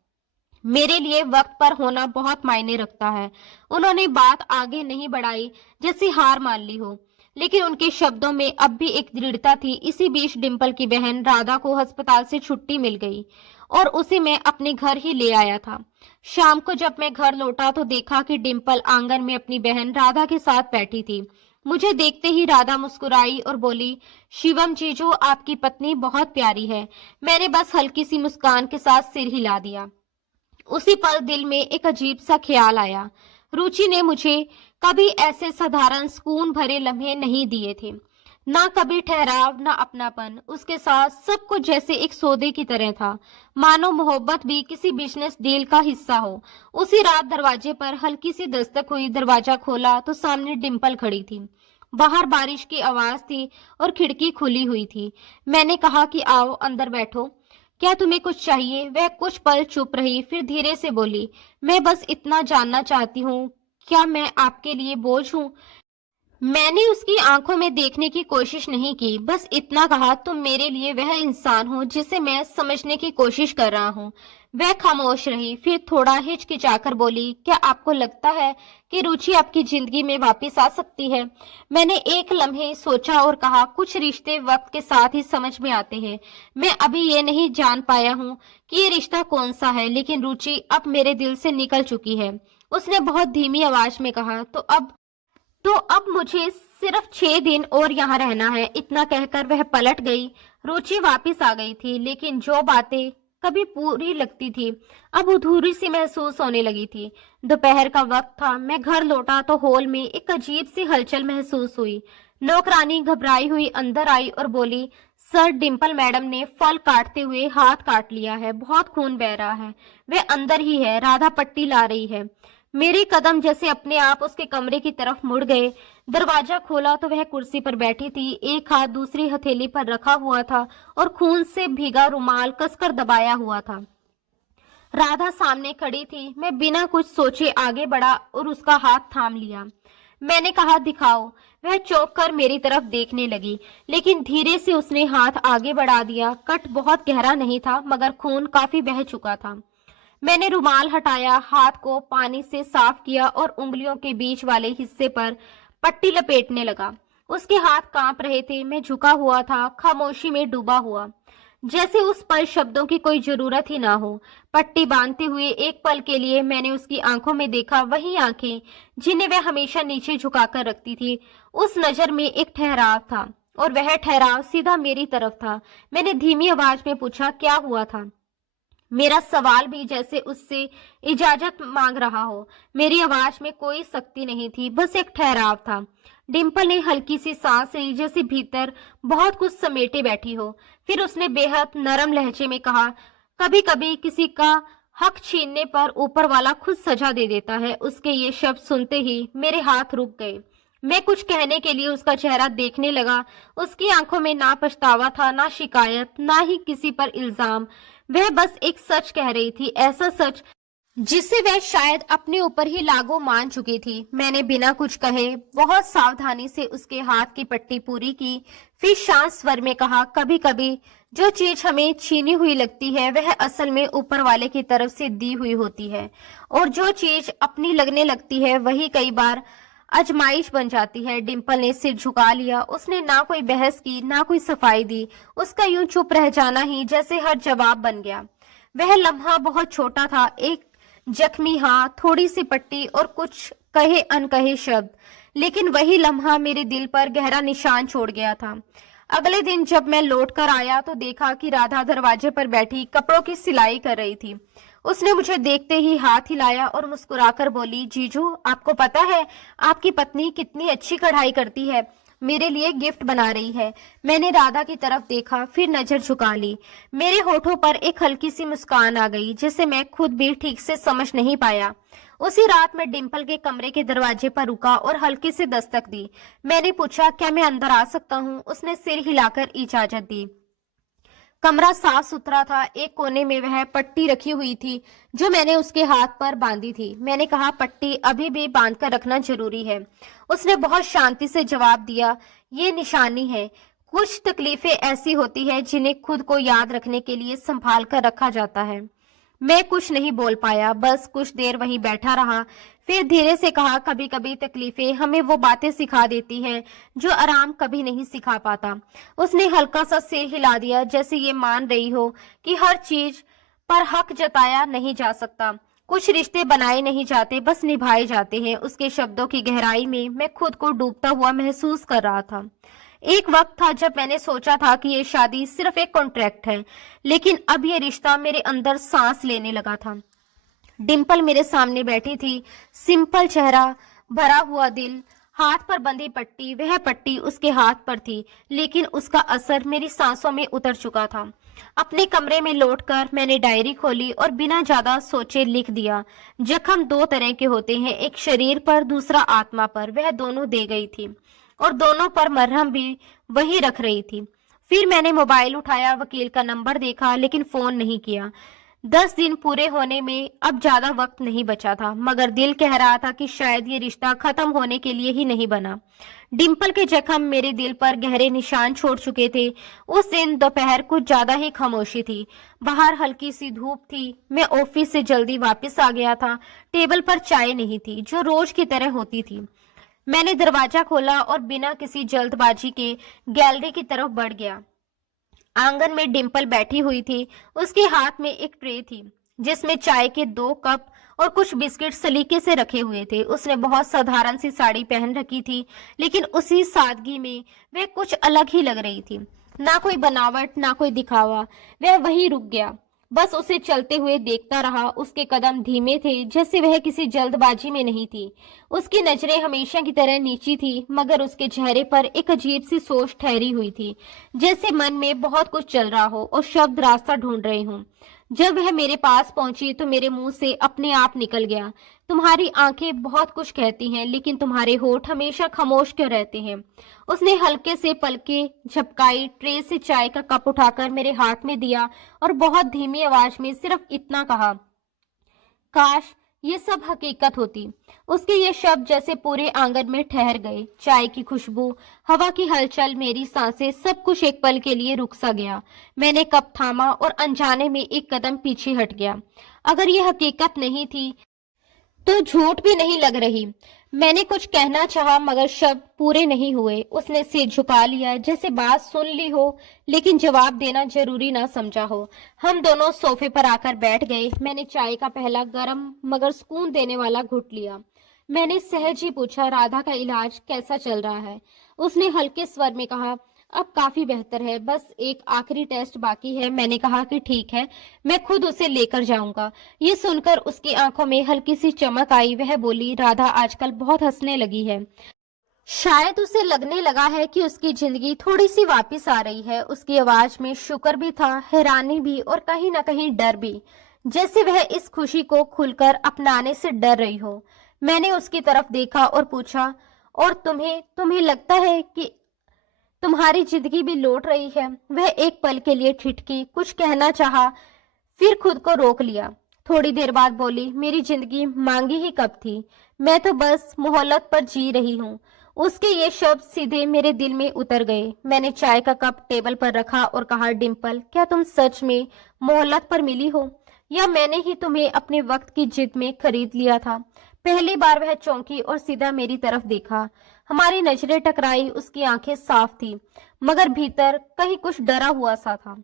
मेरे लिए वक्त पर होना बहुत मायने रखता है। उन्होंने बात आगे नहीं बढ़ाई, जैसे हार मान ली हो, लेकिन उनके शब्दों में अब भी एक दृढ़ता थी। इसी बीच डिम्पल की बहन राधा को अस्पताल से छुट्टी मिल गई और उसे मैं अपने घर ही ले आया था। शाम को जब मैं घर लौटा तो देखा कि डिम्पल आंगन में अपनी बहन राधा के साथ बैठी थी। मुझे देखते ही राधा मुस्कुराई और बोली, शिवम जीजू आपकी पत्नी बहुत प्यारी है। मैंने बस हल्की सी मुस्कान के साथ सिर हिला दिया। उसी पल दिल में एक अजीब सा ख्याल आया। रुचि ने मुझे कभी ऐसे साधारण सुकून भरे लम्हे नहीं दिए थे। ना कभी ठहराव, ना अपनापन। उसके साथ सब कुछ जैसे एक सौदे की तरह था, मानो मोहब्बत भी किसी बिजनेस डील का हिस्सा हो। उसी रात दरवाजे पर हल्की सी दस्तक हुई। दरवाजा खोला तो सामने डिम्पल खड़ी थी। बाहर बारिश की आवाज थी और खिड़की खुली हुई थी। मैंने कहा कि आओ अंदर बैठो, क्या तुम्हें कुछ चाहिए? वह कुछ पल चुप रही, फिर धीरे से बोली, मैं बस इतना जानना चाहती हूँ, क्या मैं आपके लिए बोझ हूँ? मैंने उसकी आंखों में देखने की कोशिश नहीं की, बस इतना कहा, तुम मेरे लिए वह इंसान हो जिसे मैं समझने की कोशिश कर रहा हूँ। वह खामोश रही, फिर थोड़ा हिचकिचाकर बोली, क्या आपको लगता है कि रुचि आपकी जिंदगी में वापस आ सकती है? मैंने एक लम्हे सोचा और कहा, कुछ रिश्ते वक्त के साथ ही समझ में आते हैं। मैं अभी ये नहीं जान पाया हूँ कि ये रिश्ता कौन सा है, लेकिन रुचि अब मेरे दिल से निकल चुकी है। उसने बहुत धीमी आवाज में कहा, तो अब मुझे सिर्फ 6 दिन और यहाँ रहना है। इतना कहकर वह पलट गई। रुचि वापस आ गई थी, लेकिन जो बातें कभी पूरी लगती थी, अब अधूरी सी महसूस होने लगी थी। दोपहर का वक्त था, मैं घर लौटा तो हॉल में एक अजीब सी हलचल महसूस हुई। नौकरानी घबराई हुई अंदर आई और बोली, सर, डिम्पल मैडम ने फल काटते हुए हाथ काट लिया है, बहुत खून बह रहा है। वे अंदर ही है, राधा पट्टी ला रही है। मेरे कदम जैसे अपने आप उसके कमरे की तरफ मुड़ गए। दरवाजा खोला तो वह कुर्सी पर बैठी थी, एक हाथ दूसरी हथेली पर रखा हुआ था और खून से भीगा रुमाल कसकर दबाया हुआ था। राधा सामने खड़ी थी। मैं बिना कुछ सोचे आगे बढ़ा और उसका हाथ थाम लिया। मैंने कहा, दिखाओ। वह चौंक कर मेरी तरफ देखने लगी, लेकिन धीरे से उसने हाथ आगे बढ़ा दिया। कट बहुत गहरा नहीं था, मगर खून काफी बह चुका था। मैंने रुमाल हटाया, हाथ को पानी से साफ किया और उंगलियों के बीच वाले हिस्से पर पट्टी लपेटने लगा। उसके हाथ कांप रहे थे। मैं झुका हुआ था, खामोशी में डूबा हुआ, जैसे उस पल शब्दों की कोई जरूरत ही ना हो। पट्टी बांधते हुए एक पल के लिए मैंने उसकी आंखों में देखा, वही आंखें जिन्हें वह हमेशा नीचे झुकाकर रखती थी। उस नजर में एक ठहराव था और वह ठहराव सीधा मेरी तरफ था। मैंने धीमी आवाज में पूछा, क्या हुआ था? मेरा सवाल भी जैसे उससे इजाजत मांग रहा हो। मेरी आवाज में कोई सख्ती नहीं थी, बस एक ठहराव था। डिम्पल ने हल्की सी सांस ली, जैसे भीतर बहुत कुछ समेटे बैठी हो। फिर उसने बेहद नरम लहजे में कहा, कभी कभी किसी का हक छीनने पर ऊपर वाला खुद सजा दे देता है। उसके ये शब्द सुनते ही मेरे हाथ रुक गए। मैं कुछ कहने के लिए उसका चेहरा देखने लगा। उसकी आंखों में ना पछतावा था, ना शिकायत, ना ही किसी पर इल्जाम। वह बस एक सच कह रही थी, ऐसा सच जिसे वह शायद अपने ऊपर ही लागू मान चुकी थी। मैंने बिना कुछ कहे बहुत सावधानी से उसके हाथ की पट्टी पूरी की, फिर शांत स्वर में कहा, कभी कभी जो चीज हमें छीनी हुई लगती है वह असल में ऊपर वाले की तरफ से दी हुई होती है, और जो चीज अपनी लगने लगती है वही कई बार आजमाइश बन जाती है। डिम्पल ने सिर झुका लिया। उसने ना कोई बहस की, ना कोई सफाई दी। उसका यूं चुप रह जाना ही जैसे हर जवाब बन गया। वह लम्हा बहुत छोटा था, एक जख्मी हाथ, थोड़ी सी पट्टी और कुछ कहे अनकहे शब्द, लेकिन वही लम्हा मेरे दिल पर गहरा निशान छोड़ गया था। अगले दिन जब मैं लौट कर आया तो देखा कि राधा दरवाजे पर बैठी कपड़ों की सिलाई कर रही थी। उसने मुझे देखते ही हाथ हिलाया और मुस्कुराकर बोली, जीजू, आपको पता है आपकी पत्नी कितनी अच्छी कढ़ाई करती है, मेरे लिए गिफ्ट बना रही है। मैंने राधा की तरफ देखा, फिर नजर झुका ली। मेरे होठों पर एक हल्की सी मुस्कान आ गई, जिसे मैं खुद भी ठीक से समझ नहीं पाया। उसी रात मैं डिम्पल के कमरे के दरवाजे पर रुका और हल्की सी दस्तक दी। मैंने पूछा, क्या मैं अंदर आ सकता हूँ? उसने सिर हिलाकर इजाजत दी। कमरा साफ सुथरा था। एक कोने में वह पट्टी रखी हुई थी जो मैंने उसके हाथ पर बांधी थी। मैंने कहा, पट्टी अभी भी बांध कर रखना जरूरी है। उसने बहुत शांति से जवाब दिया, ये निशानी है। कुछ तकलीफें ऐसी होती है जिन्हें खुद को याद रखने के लिए संभाल कर रखा जाता है। मैं कुछ नहीं बोल पाया, बस कुछ देर वहीं बैठा रहा। फिर धीरे से कहा, कभी कभी तकलीफें हमें वो बातें सिखा देती हैं जो आराम कभी नहीं सिखा पाता। उसने हल्का सा सिर हिला दिया, जैसे ये मान रही हो कि हर चीज पर हक जताया नहीं जा सकता। कुछ रिश्ते बनाए नहीं जाते, बस निभाए जाते हैं। उसके शब्दों की गहराई में मैं खुद को डूबता हुआ महसूस कर रहा था। एक वक्त था जब मैंने सोचा था कि ये शादी सिर्फ एक कॉन्ट्रैक्ट है, लेकिन अब ये रिश्ता मेरे अंदर सांस लेने लगा था। डिम्पल मेरे सामने बैठी थी, सिंपल चेहरा, भरा हुआ दिल, हाथ पर बंधी पट्टी। वह पट्टी उसके हाथ पर थी, लेकिन उसका असर मेरी सांसों में उतर चुका था। अपने कमरे में लौटकर मैंने डायरी खोली और बिना ज्यादा सोचे लिख दिया, जख्म दो तरह के होते हैं, एक शरीर पर, दूसरा आत्मा पर। वह दोनों दे गई थी और दोनों पर मरहम भी वही रख रही थी। फिर मैंने मोबाइल उठाया, वकील का नंबर देखा, लेकिन फोन नहीं किया। 10 दिन पूरे होने में अब ज्यादा वक्त नहीं बचा था, मगर दिल कह रहा था कि शायद ये रिश्ता खत्म होने के लिए ही नहीं बना। डिम्पल के जख्म मेरे दिल पर गहरे निशान छोड़ चुके थे। उस दिन दोपहर कुछ ज्यादा ही खामोशी थी। बाहर हल्की सी धूप थी। मैं ऑफिस से जल्दी वापस आ गया था। टेबल पर चाय नहीं थी, जो रोज की तरह होती थी। मैंने दरवाजा खोला और बिना किसी जल्दबाजी के गैलरी की तरफ बढ़ गया। आंगन में डिम्पल बैठी हुई थी। उसके हाथ में एक ट्रे थी जिसमें चाय के 2 कप और कुछ बिस्किट सलीके से रखे हुए थे। उसने बहुत साधारण सी साड़ी पहन रखी थी, लेकिन उसी सादगी में वह कुछ अलग ही लग रही थी। ना कोई बनावट, ना कोई दिखावा। वह वहीं रुक गया, बस उसे चलते हुए देखता रहा। उसके कदम धीमे थे, जैसे वह किसी जल्दबाजी में नहीं थी। उसकी नजरें हमेशा की तरह नीची थी, मगर उसके चेहरे पर एक अजीब सी सोच ठहरी हुई थी, जैसे मन में बहुत कुछ चल रहा हो और शब्द रास्ता ढूंढ रहे हों। जब वह मेरे पास पहुंची तो मेरे मुंह से अपने आप निकल गया, तुम्हारी आंखें बहुत कुछ कहती हैं, लेकिन तुम्हारे होठ हमेशा खामोश क्यों रहते हैं। उसने हल्के से पलकें झपकाई, ट्रे से चाय का कप उठाकर मेरे हाथ में दिया और बहुत धीमी आवाज में सिर्फ इतना कहा, काश ये सब हकीकत होती। उसके ये शब्द जैसे पूरे आंगन में ठहर गए। चाय की खुशबू, हवा की हलचल, मेरी सांसें, सब कुछ एक पल के लिए रुक सा गया। मैंने कप थामा और अनजाने में एक कदम पीछे हट गया। अगर ये हकीकत नहीं थी तो झूठ भी नहीं लग रही। मैंने कुछ कहना चाहा, मगर शब्द पूरे नहीं हुए। उसने सिर झुका लिया, जैसे बात सुन ली हो लेकिन जवाब देना जरूरी ना समझा हो। हम दोनों सोफे पर आकर बैठ गए। मैंने चाय का पहला गर्म मगर सुकून देने वाला घुट लिया। मैंने सहज ही पूछा, राधा का इलाज कैसा चल रहा है। उसने हल्के स्वर में कहा, अब काफी बेहतर है, बस एक आखिरी टेस्ट बाकी है। मैंने कहा कि ठीक है, मैं खुद उसे लेकर जाऊंगा। ये सुनकर उसकी आंखों में हल्की सी चमक आई। वह बोली, राधा आजकल बहुत हंसने लगी है। शायद उसे लगने लगा है कि उसकी जिंदगी थोड़ी सी वापस आ रही है। उसकी आवाज में शुक्र भी था, हैरानी भी और कहीं ना कहीं डर भी, जैसे वह इस खुशी को खुलकर अपनाने से डर रही हो। मैंने उसकी तरफ देखा और पूछा, और तुम्हें तुम्हें लगता है कि तुम्हारी जिंदगी भी लौट रही है। वह एक पल के लिए ठिठकी, कुछ कहना चाहा, फिर खुद को रोक लिया। थोड़ी देर बाद बोली, मेरी जिंदगी मांगी ही कब थी, मैं तो बस मोहल्लत पर जी रही हूँ। उसके ये शब्द सीधे मेरे दिल में उतर गए। मैंने चाय का कप टेबल पर रखा और कहा, डिम्पल, क्या तुम सच में मोहल्लत पर मिली हो, या मैंने ही तुम्हें अपने वक्त की जिद में खरीद लिया था। पहली बार वह चौंकी और सीधा मेरी तरफ देखा। हमारी नजरें टकराई। उसकी आंखें साफ थी, मगर भीतर कहीं कुछ डरा हुआ सा था।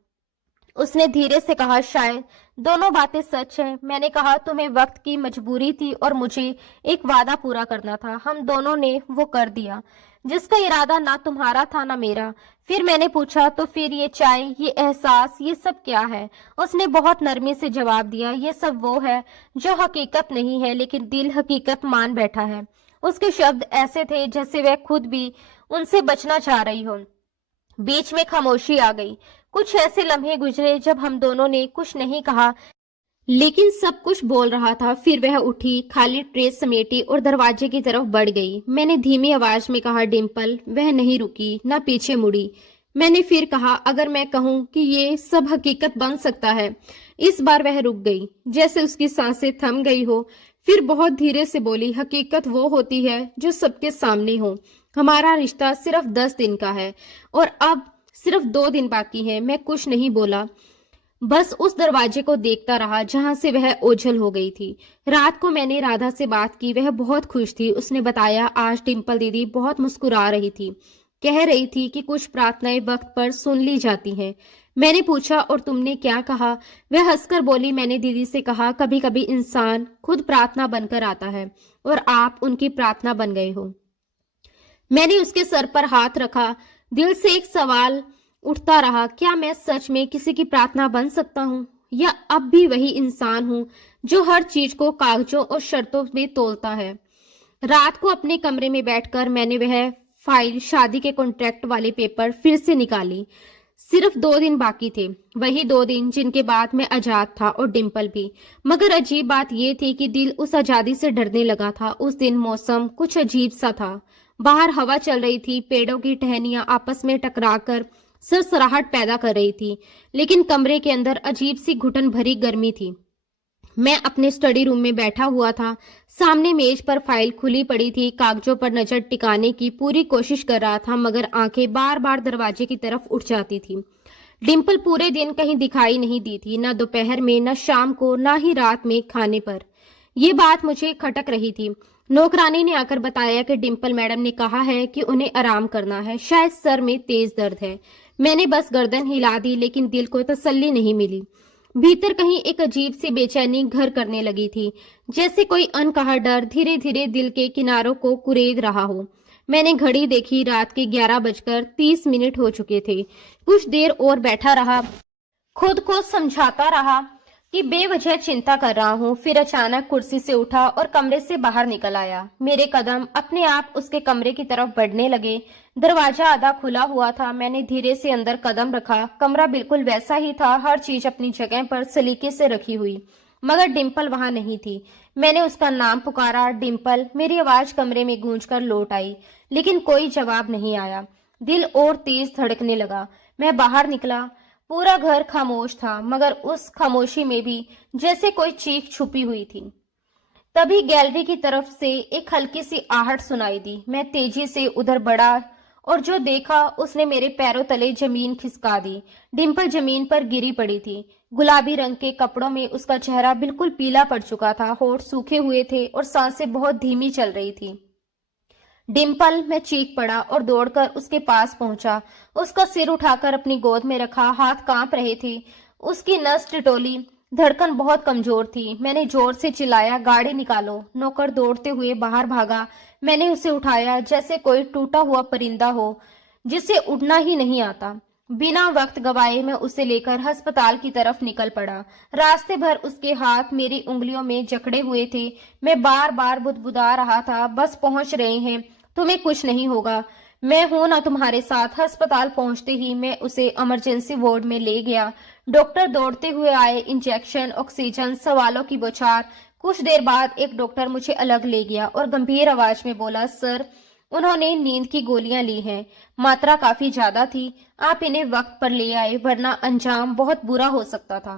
उसने धीरे से कहा, शायद दोनों बातें सच हैं। मैंने कहा, तुम्हें वक्त की मजबूरी थी और मुझे एक वादा पूरा करना था। हम दोनों ने वो कर दिया, जिसका इरादा ना तुम्हारा था ना मेरा। फिर मैंने पूछा, तो फिर ये चाय, ये एहसास, ये सब क्या है। उसने बहुत नरमी से जवाब दिया, ये सब वो है जो हकीकत नहीं है, लेकिन दिल हकीकत मान बैठा है। उसके शब्द ऐसे थे जैसे वह खुद भी उनसे बचना चाह रही हो। बीच में खामोशी आ गई। कुछ ऐसे लम्हे गुजरे जब हम दोनों ने कुछ नहीं कहा, लेकिन सब कुछ बोल रहा था। फिर वह उठी, खाली ट्रे समेटी और दरवाजे की तरफ बढ़ गई। मैंने धीमी आवाज में कहा, डिम्पल। वह नहीं रुकी, ना पीछे मुड़ी। मैंने फिर कहा, अगर मैं कहूं कि ये सब हकीकत बन सकता है। इस बार वह रुक गई, जैसे उसकी सांसें थम गई हो। फिर बहुत धीरे से बोली, हकीकत वो होती है जो सबके सामने हो। हमारा रिश्ता सिर्फ 10 दिन का है और अब सिर्फ 2 दिन बाकी हैं। मैं कुछ नहीं बोला, बस उस दरवाजे को देखता रहा जहां से वह ओझल हो गई थी। रात को मैंने राधा से बात की, वह बहुत खुश थी। उसने बताया, आज डिम्पल दीदी बहुत मुस्कुरा रही थी, कह रही थी कि कुछ प्रार्थनाएं वक्त पर सुन ली जाती हैं। मैंने पूछा, और तुमने क्या कहा। वह हंसकर बोली, मैंने दीदी से कहा, कभी कभी इंसान खुद प्रार्थना बनकर आता है और आप उनकी प्रार्थना बन गए हो। मैंने उसके सर पर हाथ रखा। दिल से एक सवाल उठता रहा, क्या मैं सच में किसी की प्रार्थना बन सकता हूँ, या अब भी वही इंसान हूँ जो हर चीज को कागजों और शर्तों में तोलता है। रात को अपने कमरे में बैठकर मैंने वह फाइल, शादी के कॉन्ट्रैक्ट वाले पेपर फिर से निकाली। सिर्फ 2 दिन बाकी थे, वही 2 दिन जिनके बाद मैं आजाद था और डिम्पल भी। मगर अजीब बात यह थी कि दिल उस आजादी से डरने लगा था। उस दिन मौसम कुछ अजीब सा था। बाहर हवा चल रही थी, पेड़ों की टहनियां आपस में टकराकर सरसराहट पैदा कर रही थी, लेकिन कमरे के अंदर अजीब सी घुटन भरी गर्मी थी। मैं अपने स्टडी रूम में बैठा हुआ था। सामने मेज पर फाइल खुली पड़ी थी। कागजों पर नजर टिकाने की पूरी कोशिश कर रहा था, मगर आंखें बार बार दरवाजे की तरफ उठ जाती थी। डिम्पल पूरे दिन कहीं दिखाई नहीं दी थी, न दोपहर में, न शाम को, न ही रात में खाने पर। ये बात मुझे खटक रही थी। नौकरानी ने आकर बताया कि डिम्पल मैडम ने कहा है कि उन्हें आराम करना है, शायद सर में तेज दर्द है। मैंने बस गर्दन हिला दी, लेकिन दिल को तसल्ली नहीं मिली। भीतर कहीं एक अजीब सी बेचैनी घर करने लगी थी, जैसे कोई अनकहा डर धीरे धीरे दिल के किनारों को कुरेद रहा हो। मैंने घड़ी देखी, रात के 11:30 हो चुके थे। कुछ देर और बैठा रहा, खुद को समझाता रहा कि बेवजह चिंता कर रहा हूँ। फिर अचानक कुर्सी से उठा और कमरे से बाहर निकल आया। मेरे कदम अपने आप उसके कमरे की तरफ बढ़ने लगे। दरवाजा आधा खुला हुआ था। मैंने धीरे से अंदर कदम रखा। कमरा बिल्कुल वैसा ही था, हर चीज अपनी जगह पर सलीके से रखी हुई, मगर डिम्पल वहां नहीं थी। मैंने उसका नाम पुकारा, डिम्पल। मेरी आवाज कमरे में गूंजकर लौट आई, लेकिन कोई जवाब नहीं आया। दिल और तेज धड़कने लगा। मैं बाहर निकला। पूरा घर खामोश था, मगर उस खामोशी में भी जैसे कोई चीख छुपी हुई थी। तभी गैलरी की तरफ से एक हल्की सी आहट सुनाई दी। मैं तेजी से उधर बढ़ा और जो देखा उसने मेरे पैरों तले जमीन खिसका दी। डिम्पल जमीन पर गिरी पड़ी थी। गुलाबी रंग के कपड़ों में उसका चेहरा बिल्कुल पीला पड़ चुका था, होठ सूखे हुए थे और सांसें बहुत धीमी चल रही थी। डिम्पल, मैं चीख पड़ा और दौड़कर उसके पास पहुंचा। उसका सिर उठाकर अपनी गोद में रखा। हाथ कांप रहे थे, उसकी नस टिटोली, धड़कन बहुत कमजोर थी। मैंने जोर से चिल्लाया, गाड़ी निकालो। नौकर दौड़ते हुए बाहर भागा। मैंने उसे उठाया जैसे कोई टूटा हुआ परिंदा हो जिसे उड़ना ही नहीं आता। बिना वक्त गवाए मैं उसे लेकर अस्पताल की तरफ निकल पड़ा। रास्ते भर उसके हाथ मेरी उंगलियों में जकड़े हुए थे। मैं बार बार बुदबुदा रहा था, बस पहुंच रहे हैं, तुम्हें कुछ नहीं होगा, मैं हूं ना तुम्हारे साथ। अस्पताल पहुंचते ही मैं उसे इमरजेंसी वार्ड में ले गया। डॉक्टर दौड़ते हुए आए। इंजेक्शन, ऑक्सीजन, सवालों की बौछार। कुछ देर बाद एक डॉक्टर मुझे अलग ले गया और गंभीर आवाज में बोला, सर, उन्होंने नींद की गोलियां ली हैं, मात्रा काफी ज्यादा थी, आप इन्हें वक्त पर ले आए वरना अंजाम बहुत बुरा हो सकता था।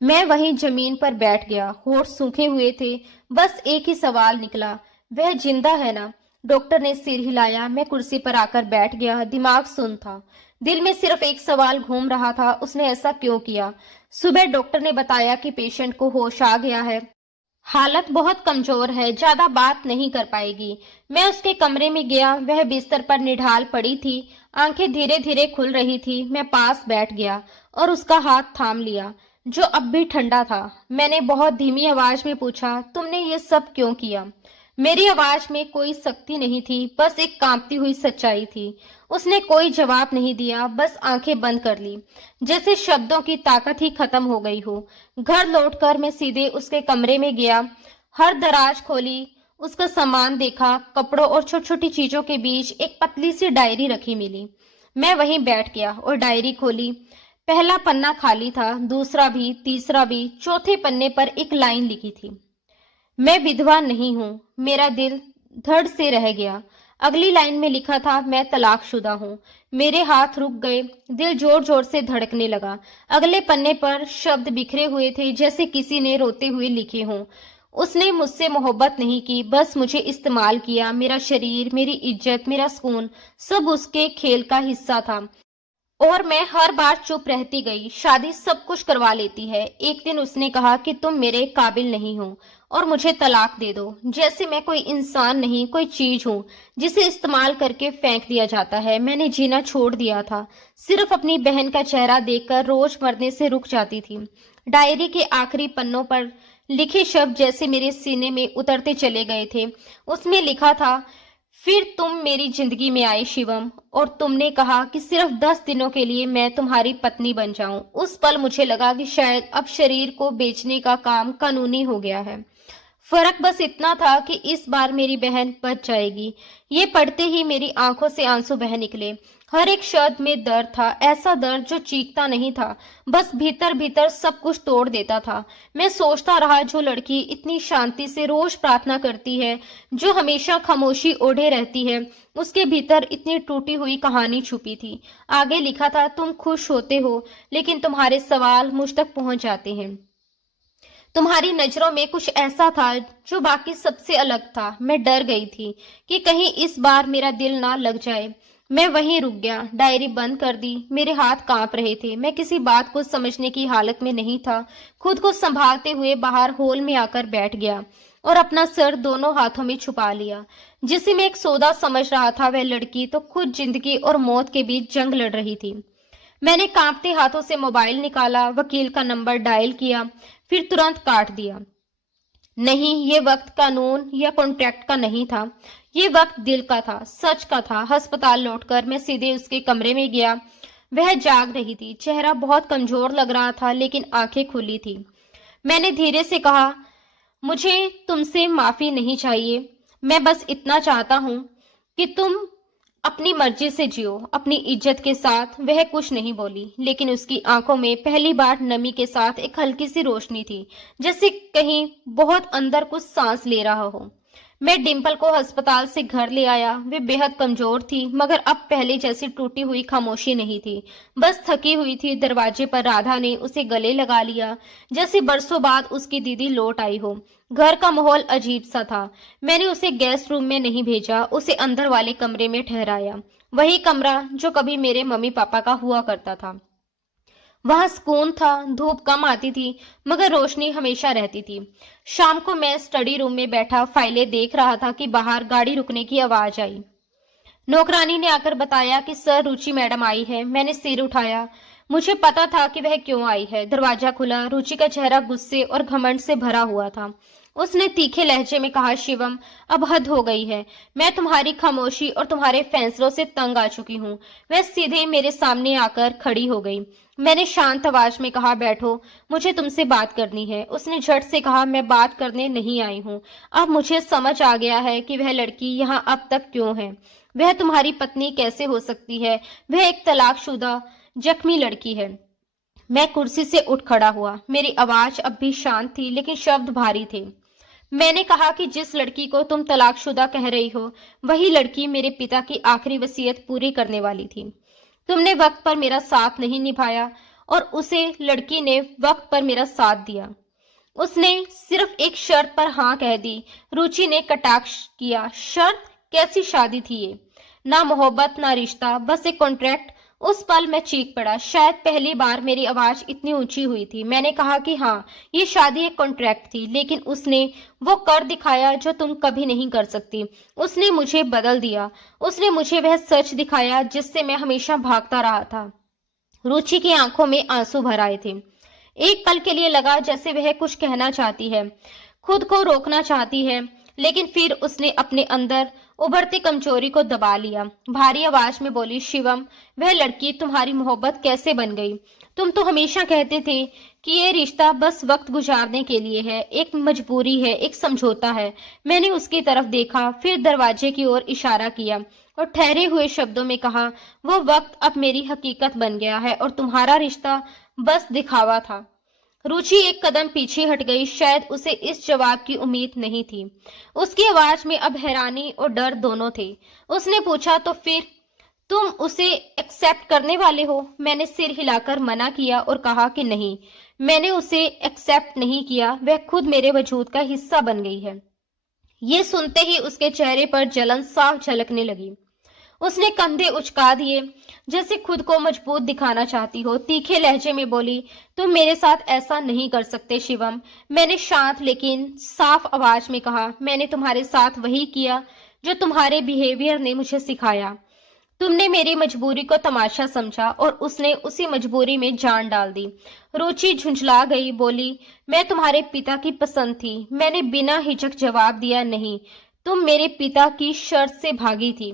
मैं वहीं जमीन पर बैठ गया। होठ सूखे हुए थे। बस एक ही सवाल निकला, वह जिंदा है ना? डॉक्टर ने सिर हिलाया। मैं कुर्सी पर आकर बैठ गया। दिमाग सुन्न था। दिल में सिर्फ एक सवाल घूम रहा था, उसने ऐसा क्यों किया? सुबह डॉक्टर ने बताया कि पेशेंट को होश आ गया है, हालत बहुत कमजोर है, ज्यादा बात नहीं कर पाएगी। मैं उसके कमरे में गया। वह बिस्तर पर निढाल पड़ी थी, आंखें धीरे धीरे खुल रही थी। मैं पास बैठ गया और उसका हाथ थाम लिया, जो अब भी ठंडा था। मैंने बहुत धीमी आवाज में पूछा, तुमने ये सब क्यों किया? मेरी आवाज में कोई सख्ती नहीं थी, बस एक कांपती हुई सच्चाई थी। उसने कोई जवाब नहीं दिया, बस आंखें बंद कर ली, जैसे शब्दों की ताकत ही खत्म हो गई हो। घर लौटकर मैं सीधे उसके कमरे में गया। हर दराज खोली, उसका सामान देखा। कपड़ों और छोटी छोटी चीजों के बीच एक पतली सी डायरी रखी मिली। मैं वहीं बैठ गया और डायरी खोली। पहला पन्ना खाली था, दूसरा भी, तीसरा भी। चौथे पन्ने पर एक लाइन लिखी थी, मैं विधवा नहीं हूँ। मेरा दिल धड़ से रह गया। अगली लाइन में लिखा था, मैं तलाकशुदा हूँ। मेरे हाथ रुक गए, दिल जोर जोर से धड़कने लगा। अगले पन्ने पर शब्द बिखरे हुए थे, जैसे किसी ने रोते हुए लिखे हों। उसने मुझसे मोहब्बत नहीं की, बस मुझे इस्तेमाल किया। मेरा शरीर, मेरी इज्जत, मेरा सुकून, सब उसके खेल का हिस्सा था। और मैं हर बार चुप रहती गई। शादी सब कुछ करवा लेती है। एक दिन उसने कहा कि तुम मेरे काबिल नहीं हो और मुझे तलाक दे दो, जैसे मैं कोई इंसान नहीं, कोई चीज हूँ जिसे इस्तेमाल करके फेंक दिया जाता है। मैंने जीना छोड़ दिया था। सिर्फ अपनी बहन का चेहरा देखकर रोज मरने से रुक जाती थी। डायरी के आखिरी पन्नों पर लिखे शब्द जैसे मेरे सीने में उतरते चले गए थे। उसमें लिखा था, फिर तुम मेरी जिंदगी में आए शिवम, और तुमने कहा कि सिर्फ 10 दिनों के लिए मैं तुम्हारी पत्नी बन जाऊं। उस पल मुझे लगा कि शायद अब शरीर को बेचने का काम कानूनी हो गया है। फर्क बस इतना था कि इस बार मेरी बहन बच जाएगी। ये पढ़ते ही मेरी आंखों से आंसू बह निकले। हर एक शब्द में दर्द था, ऐसा दर्द जो चीखता नहीं था, बस भीतर भीतर सब कुछ तोड़ देता था। मैं सोचता रहा, जो लड़की इतनी शांति से रोज प्रार्थना करती है, जो हमेशा खामोशी ओढ़े रहती है, उसके भीतर इतनी टूटी हुई कहानी छुपी थी। आगे लिखा था, तुम खुश होते हो, लेकिन तुम्हारे सवाल मुझ तक पहुंच जाते हैं। तुम्हारी नजरों में कुछ ऐसा था जो बाकी सबसे अलग था। मैं डर गई थी कि कहीं इस बार मेरा दिल ना लग जाए। मैं वहीं रुक गया, डायरी बंद कर दी। मेरे हाथ कांप रहे थे। मैं किसी बात को समझने की हालत में नहीं था। खुद को संभालते हुए बाहर हॉल में आकर बैठ गया और अपना सर दोनों हाथों में छुपा लिया। जिसे मैं एक सौदा समझ रहा था, वह लड़की तो खुद जिंदगी और मौत के बीच जंग लड़ रही थी। मैंने कांपते हाथों से मोबाइल निकाला, वकील का नंबर डायल किया, फिर तुरंत काट दिया। नहीं, ये वक्त कानून या कॉन्ट्रैक्ट का नहीं था, ये वक्त दिल का था, सच का था। अस्पताल लौटकर मैं सीधे उसके कमरे में गया। वह जाग रही थी, चेहरा बहुत कमजोर लग रहा था लेकिन आंखें खुली थी। मैंने धीरे से कहा, मुझे तुमसे माफी नहीं चाहिए, मैं बस इतना चाहता हूं कि तुम अपनी मर्जी से जियो, अपनी इज्जत के साथ। वह कुछ नहीं बोली, लेकिन उसकी आंखों में पहली बार नमी के साथ एक हल्की सी रोशनी थी, जैसे कहीं बहुत अंदर कुछ सांस ले रहा हो। मैं डिम्पल को अस्पताल से घर ले आया। वे बेहद कमजोर थी, मगर अब पहले जैसी टूटी हुई खामोशी नहीं थी, बस थकी हुई थी। दरवाजे पर राधा ने उसे गले लगा लिया, जैसे बरसों बाद उसकी दीदी लौट आई हो। घर का माहौल अजीब सा था। मैंने उसे गेस्ट रूम में नहीं भेजा, उसे अंदर वाले कमरे में ठहराया, वही कमरा जो कभी मेरे मम्मी पापा का हुआ करता था। वहां सुकून था, धूप कम आती थी मगर रोशनी हमेशा रहती थी। शाम को मैं स्टडी रूम में बैठा फाइलें देख रहा था कि बाहर गाड़ी रुकने की आवाज आई। नौकरानी ने आकर बताया कि सर, रुचि मैडम आई है। मैंने सिर उठाया, मुझे पता था कि वह क्यों आई है। दरवाजा खुला, रुचि का चेहरा गुस्से और घमंड से भरा हुआ था। उसने तीखे लहजे में कहा, शिवम, अब हद हो गई है। मैं तुम्हारी खामोशी और तुम्हारे फैसलों से तंग आ चुकी हूँ। वह सीधे मेरे सामने आकर खड़ी हो गई। मैंने शांत आवाज में कहा, बैठो, मुझे तुमसे बात करनी है। उसने झट से कहा, मैं बात करने नहीं आई हूँ। अब मुझे समझ आ गया है कि वह लड़की यहाँ अब तक क्यों है। वह तुम्हारी पत्नी कैसे हो सकती है? वह एक तलाकशुदा जख्मी लड़की है। मैं कुर्सी से उठ खड़ा हुआ। मेरी आवाज अब भी शांत थी लेकिन शब्द भारी थे। मैंने कहा कि जिस लड़की को तुम तलाकशुदा कह रही हो, वही लड़की मेरे पिता की आखिरी वसीयत पूरी करने वाली थी। तुमने वक्त पर मेरा साथ नहीं निभाया और उसे लड़की ने वक्त पर मेरा साथ दिया। उसने सिर्फ एक शर्त पर हाँ कह दी। रुचि ने कटाक्ष किया। शर्त? कैसी शादी थी ये? ना मोहब्बत ना रिश्ता, बस एक कॉन्ट्रैक्ट। उस पल मैं चीख पड़ा। शायद पहली बार मेरी आवाज इतनी ऊंची हुई थी। मैंने कहा कि हाँ, ये शादी एक कॉन्ट्रैक्ट थी, लेकिन उसने वो कर दिखाया जो तुम कभी नहीं कर सकती। उसने मुझे बदल दिया। उसने मुझे वह सच दिखाया जिससे मैं हमेशा भागता रहा था। रुचि की आंखों में आंसू भर आए थे। एक पल के लिए लगा जैसे वह कुछ कहना चाहती है, खुद को रोकना चाहती है, लेकिन फिर उसने अपने अंदर उभरती कमजोरी को दबा लिया। भारी आवाज में बोली, शिवम, वह लड़की तुम्हारी मोहब्बत कैसे बन गई? तुम तो हमेशा कहते थे कि ये रिश्ता बस वक्त गुजारने के लिए है, एक मजबूरी है, एक समझौता है। मैंने उसकी तरफ देखा, फिर दरवाजे की ओर इशारा किया और ठहरे हुए शब्दों में कहा, वो वक्त अब मेरी हकीकत बन गया है और तुम्हारा रिश्ता बस दिखावा था। रुचि एक कदम पीछे हट गई। शायद उसे इस जवाब की उम्मीद नहीं थी। उसकी आवाज में अब हैरानी और डर दोनों थे। उसने पूछा, तो फिर तुम उसे एक्सेप्ट करने वाले हो? मैंने सिर हिलाकर मना किया और कहा कि नहीं, मैंने उसे एक्सेप्ट नहीं किया, वह खुद मेरे वजूद का हिस्सा बन गई है। ये सुनते ही उसके चेहरे पर जलन साफ झलकने लगी। उसने कंधे उचका दिए, जैसे खुद को मजबूत दिखाना चाहती हो। तीखे लहजे में बोली, तुम मेरे साथ ऐसा नहीं कर सकते शिवम। मैंने शांत लेकिन साफ आवाज में कहा, मैंने तुम्हारे साथ वही किया जो तुम्हारे बिहेवियर ने मुझे सिखाया। तुमने मेरी मजबूरी को तमाशा समझा और उसने उसी मजबूरी में जान डाल दी। रुचि झुंझला गई, बोली, मैं तुम्हारे पिता की पसंद थी। मैंने बिना हिचक जवाब दिया, नहीं, तुम मेरे पिता की शर्त से भागी थी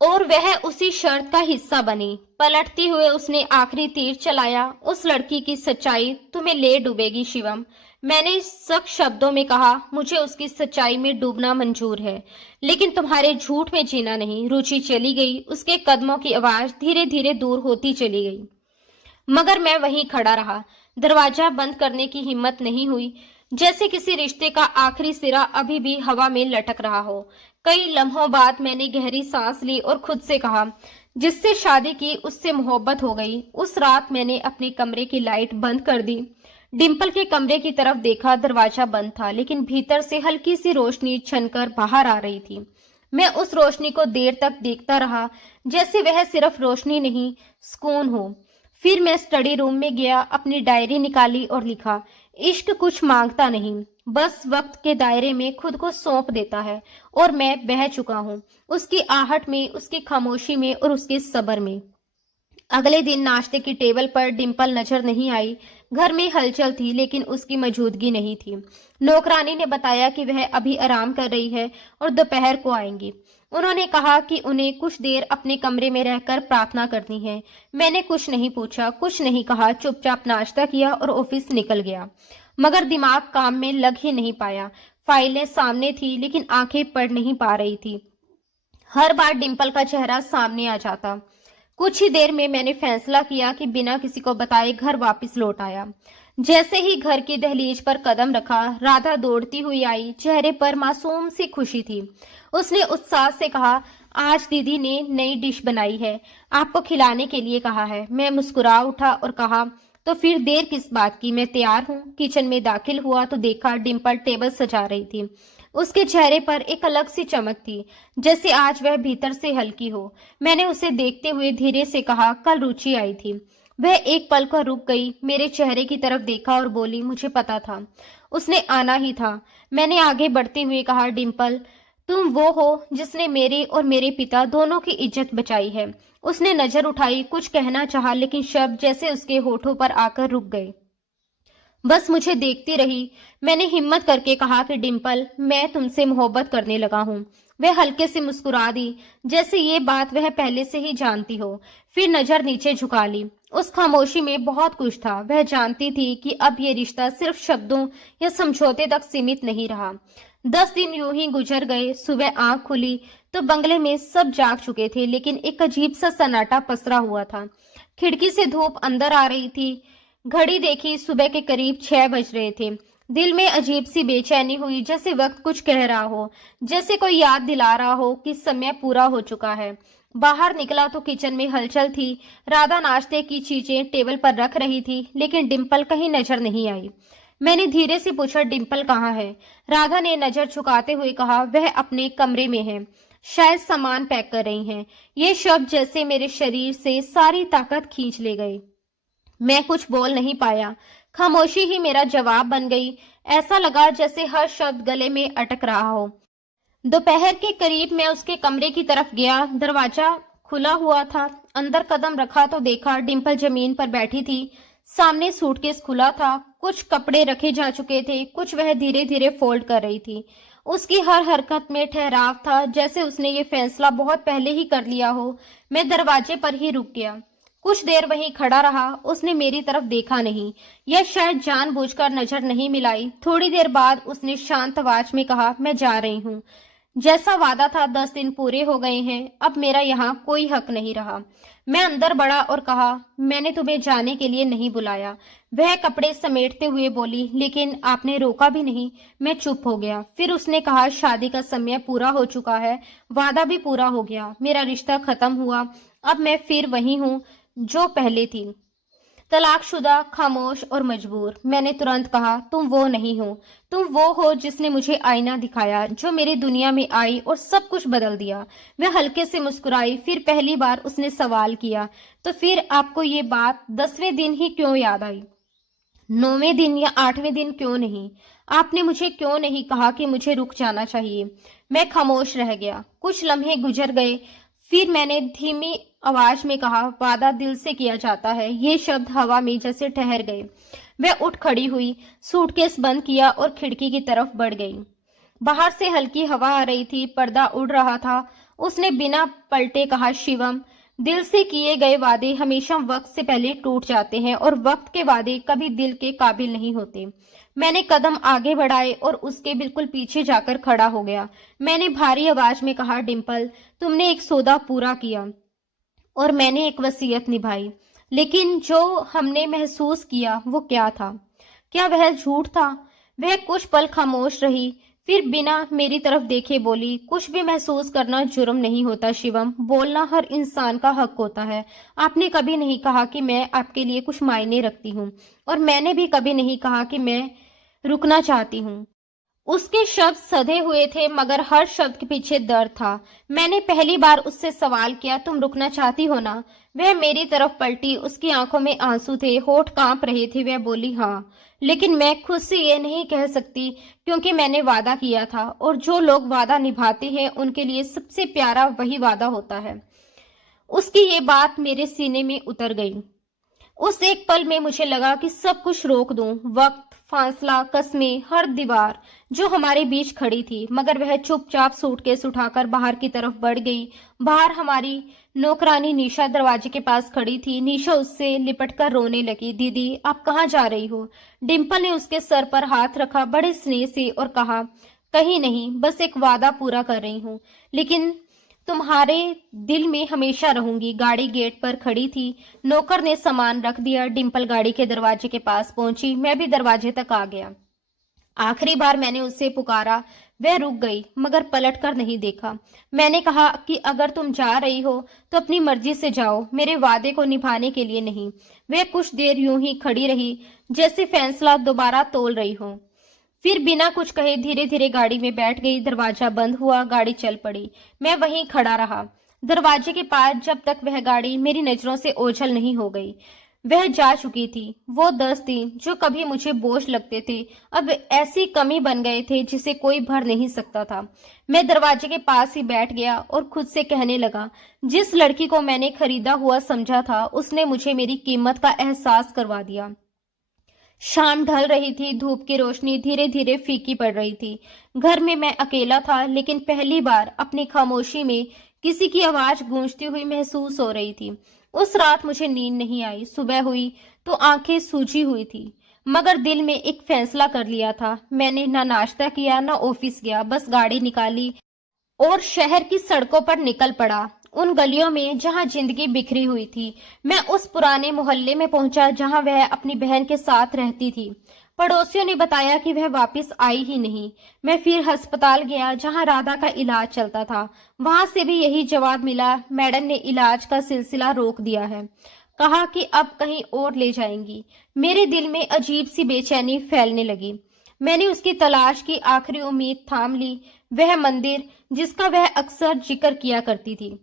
और वह उसी शर्त का हिस्सा बनी। पलटते हुए उसने आखिरी तीर चलाया। उस लड़की की सच्चाई तुम्हें ले डूबेगी शिवम। मैंने सख्त शब्दों में कहा, मुझे उसकी सच्चाई में डूबना मंजूर है, लेकिन तुम्हारे झूठ में जीना नहीं। रुचि चली गई। उसके कदमों की आवाज धीरे धीरे दूर होती चली गई, मगर मैं वहीं खड़ा रहा। दरवाजा बंद करने की हिम्मत नहीं हुई, जैसे किसी रिश्ते का आखिरी सिरा अभी भी हवा में लटक रहा हो। कई लम्हों बाद मैंने गहरी सांस ली और खुद से कहा, जिससे शादी की उससे मोहब्बत हो गई। उस रात मैंने अपने कमरे की लाइट बंद कर दी। डिम्पल के कमरे की तरफ देखा। दरवाजा बंद था, लेकिन भीतर से हल्की सी रोशनी छनकर बाहर आ रही थी। मैं उस रोशनी को देर तक देखता रहा, जैसे वह सिर्फ रोशनी नहीं, सुकून हो। फिर मैं स्टडी रूम में गया, अपनी डायरी निकाली और लिखा, इश्क कुछ मांगता नहीं, बस वक्त के दायरे में खुद को सौंप देता है, और मैं बह चुका हूँ उसकी आहट में, उसकी खामोशी में और उसके सब्र में। अगले दिन नाश्ते की टेबल पर डिम्पल नजर नहीं आई। घर में हलचल थी लेकिन उसकी मौजूदगी नहीं थी। नौकरानी ने बताया कि वह अभी आराम कर रही है और दोपहर को आएंगी। उन्होंने कहा कि उन्हें कुछ देर अपने कमरे में रहकर प्रार्थना करनी है। मैंने कुछ नहीं पूछा, कुछ नहीं कहा, चुपचाप नाश्ता किया और ऑफिस निकल गया। मगर दिमाग काम में लग ही नहीं पाया। फाइलें सामने थी लेकिन आंखें पढ़ नहीं पा रही थी। हर बार डिंपल का चेहरा सामने आ जाता। कुछ ही देर में मैंने फैसला किया कि बिना किसी को बताए घर वापस लौट आया। जैसे ही घर की दहलीज पर कदम रखा, राधा दौड़ती हुई आई। चेहरे पर मासूम सी खुशी थी। उसने उत्साह से कहा, आज दीदी ने नई डिश बनाई है, आपको खिलाने के लिए कहा है। मैं मुस्कुरा उठा और कहा, तो फिर देर किस बात की, मैं तैयार हूँ। किचन में दाखिल हुआ तो देखा डिंपल टेबल सजा रही थी। उसके चेहरे पर एक अलग सी चमक थी, जैसे आज वह भीतर से हल्की हो। मैंने उसे देखते हुए धीरे से कहा, कल रुचि आई थी। वह एक पल को रुक गई, मेरे चेहरे की तरफ देखा और बोली, मुझे पता था उसने आना ही था। मैंने आगे बढ़ते हुए कहा, डिंपल, तुम वो हो जिसने मेरे और मेरे पिता दोनों की इज्जत बचाई है। उसने नजर उठाई, कुछ कहना चाहा लेकिन शब्द जैसे उसके होठों पर आकर रुक गए। बस मुझे देखती रही। मैंने हिम्मत करके कहा कि डिंपल, मैं तुमसे मोहब्बत करने लगा हूँ। वह हल्के से मुस्कुरा दी, जैसे ये बात वह पहले से ही जानती हो। फिर नजर नीचे झुका ली। उस खामोशी में बहुत कुछ था। वह जानती थी कि अब ये रिश्ता सिर्फ शब्दों या समझौते तक सीमित नहीं रहा। 10 दिन यूं ही गुजर गए। सुबह आंख खुली तो बंगले में सब जाग चुके थे, लेकिन एक अजीब सा सन्नाटा पसरा हुआ था। खिड़की से धूप अंदर आ रही थी। घड़ी देखी, सुबह के करीब 6 बज रहे थे। दिल में अजीब सी बेचैनी हुई, जैसे वक्त कुछ कह रहा हो, जैसे कोई याद दिला रहा हो कि समय पूरा हो चुका है। बाहर निकला तो किचन में हलचल थी। राधा नाश्ते की चीजें टेबल पर रख रही थी, लेकिन डिंपल कहीं नजर नहीं आई। मैंने धीरे से पूछा, डिंपल कहाँ है? राधा ने नजर झुकाते हुए कहा, वह अपने कमरे में है, शायद सामान पैक कर रही हैं। ये शब्द जैसे मेरे शरीर से सारी ताकत खींच ले गए। मैं कुछ बोल नहीं पाया। खामोशी ही मेरा जवाब बन गई। ऐसा लगा जैसे हर शब्द गले में अटक रहा हो। दोपहर के करीब मैं उसके कमरे की तरफ गया। दरवाजा खुला हुआ था। अंदर कदम रखा तो देखा डिंपल जमीन पर बैठी थी। सामने सूटकेस खुला था। कुछ कपड़े रखे जा चुके थे, कुछ वह धीरे धीरे फोल्ड कर रही थी। उसकी हर हरकत में ठहराव था, जैसे उसने ये फैसला बहुत पहले ही कर लिया हो। मैं दरवाजे पर ही रुक गया। कुछ देर वहीं खड़ा रहा। उसने मेरी तरफ देखा नहीं, या शायद जानबूझकर नजर नहीं मिलाई। थोड़ी देर बाद उसने शांत आवाज में कहा, मैं जा रही हूँ। जैसा वादा था, 10 दिन पूरे हो गए हैं, अब मेरा यहाँ कोई हक नहीं रहा। मैं अंदर बढ़ा और कहा, मैंने तुम्हें जाने के लिए नहीं बुलाया। वह कपड़े समेटते हुए बोली, लेकिन आपने रोका भी नहीं। मैं चुप हो गया। फिर उसने कहा, शादी का समय पूरा हो चुका है, वादा भी पूरा हो गया, मेरा रिश्ता खत्म हुआ। अब मैं फिर वही हूँ जो पहले थी, तलाकशुदा, खामोश और मजबूर। मैंने तुरंत कहा, तुम वो नहीं हो। तुम वो हो जिसने मुझे आईना दिखाया, जो मेरी दुनिया में आई और सब कुछ बदल दिया। वह हल्के से मुस्कुराई। फिर पहली बार उसने सवाल किया, तो फिर आपको ये बात 10वें दिन ही क्यों याद आई? 9वें दिन या 8वें दिन क्यों नहीं? आपने मुझे क्यों नहीं कहा कि मुझे रुक जाना चाहिए? मैं खामोश रह गया। कुछ लम्हे गुजर गए। फिर मैंने धीमी आवाज में कहा, वादा दिल से किया जाता है। ये शब्द हवा में जैसे ठहर गए। वह उठ खड़ी हुई, सूटकेस बंद किया और खिड़की की तरफ बढ़ गई। बाहर से हल्की हवा आ रही थी, पर्दा उड़ रहा था। उसने बिना पलटे कहा, शिवम, दिल से किए गए वादे हमेशा वक्त से पहले टूट जाते हैं और वक्त के वादे कभी दिल के काबिल नहीं होते। मैंने कदम आगे बढ़ाए और उसके बिल्कुल पीछे जाकर खड़ा हो गया। मैंने भारी आवाज में कहा, डिंपल, तुमने एक सौदा पूरा किया और मैंने एक वसीयत निभाई, लेकिन जो हमने महसूस किया वो क्या था? क्या वह झूठ था? वह कुछ पल खामोश रही, फिर बिना मेरी तरफ देखे बोली, कुछ भी महसूस करना जुर्म नहीं होता शिवम, बोलना हर इंसान का हक होता है। आपने कभी नहीं कहा कि मैं आपके लिए कुछ मायने रखती हूँ, और मैंने भी कभी नहीं कहा कि मैं रुकना चाहती हूँ। उसके शब्द सधे हुए थे, मगर हर शब्द के पीछे दर्द था। मैंने पहली बार उससे सवाल किया, तुम रुकना चाहती हो ना? वह मेरी तरफ पलटी। उसकी आंखों में आंसू थे, होठ कांप रहे थे। वह बोली, हाँ, लेकिन मैं खुद से ये नहीं कह सकती, क्योंकि मैंने वादा किया था, और जो लोग वादा निभाते हैं उनके लिए सबसे प्यारा वही वादा होता है। उसकी ये बात मेरे सीने में उतर गई। उस एक पल में मुझे लगा कि सब कुछ रोक दूं, वक्त, फासला, कस्में, हर दीवार जो हमारे बीच खड़ी थी। मगर वह चुपचाप सूटकेस उठाकर बाहर की तरफ बढ़ गई। बाहर हमारी नौकरानी निशा दरवाजे के पास खड़ी थी। निशा उससे लिपटकर रोने लगी। दीदी, आप कहाँ जा रही हो? डिम्पल ने उसके सर पर हाथ रखा बड़े स्नेह से और कहा, कहीं नहीं, बस एक वादा पूरा कर रही हूँ, लेकिन तुम्हारे दिल में हमेशा रहूंगी। गाड़ी गेट पर खड़ी थी। नौकर ने सामान रख दिया। डिम्पल गाड़ी के दरवाजे के पास पहुंची। मैं भी दरवाजे तक आ गया। आखिरी बार मैंने उससे पुकारा। वह रुक गई, मगर पलट कर नहीं देखा। मैंने कहा कि अगर तुम जा रही हो तो अपनी मर्जी से जाओ, मेरे वादे को निभाने के लिए नहीं। वह कुछ देर यूं ही खड़ी रही, जैसे फैसला दोबारा तोल रही हो। फिर बिना कुछ कहे धीरे धीरे गाड़ी में बैठ गई। दरवाजा बंद हुआ, गाड़ी चल पड़ी। मैं वहीं खड़ा रहा दरवाजे के पास जब तक वह गाड़ी मेरी नजरों से ओझल नहीं हो गई। वह जा चुकी थी। वो 10 दिन जो कभी मुझे बोझ लगते थे, अब ऐसी कमी बन गए थे जिसे कोई भर नहीं सकता था। मैं दरवाजे के पास ही बैठ गया और खुद से कहने लगा, जिस लड़की को मैंने खरीदा हुआ समझा था, उसने मुझे मेरी कीमत का एहसास करवा दिया। शाम ढल रही थी। धूप की रोशनी धीरे धीरे फीकी पड़ रही थी। घर में मैं अकेला था, लेकिन पहली बार अपनी खामोशी में किसी की आवाज गूंजती हुई महसूस हो रही थी। उस रात मुझे नींद नहीं आई। सुबह हुई तो आंखें सूजी हुई थी, मगर दिल में एक फैसला कर लिया था। मैंने ना नाश्ता किया, ना ऑफिस गया, बस गाड़ी निकाली और शहर की सड़कों पर निकल पड़ा। उन गलियों में जहां जिंदगी बिखरी हुई थी। मैं उस पुराने मोहल्ले में पहुंचा जहां वह अपनी बहन के साथ रहती थी। पड़ोसियों ने बताया कि वह वापस आई ही नहीं। मैं फिर अस्पताल गया जहां राधा का इलाज चलता था। वहां से भी यही जवाब मिला, मैडम ने इलाज का सिलसिला रोक दिया है, कहा कि अब कहीं और ले जाएंगी। मेरे दिल में अजीब सी बेचैनी फैलने लगी। मैंने उसकी तलाश की आखिरी उम्मीद थाम ली, वह मंदिर जिसका वह अक्सर जिक्र किया करती थी,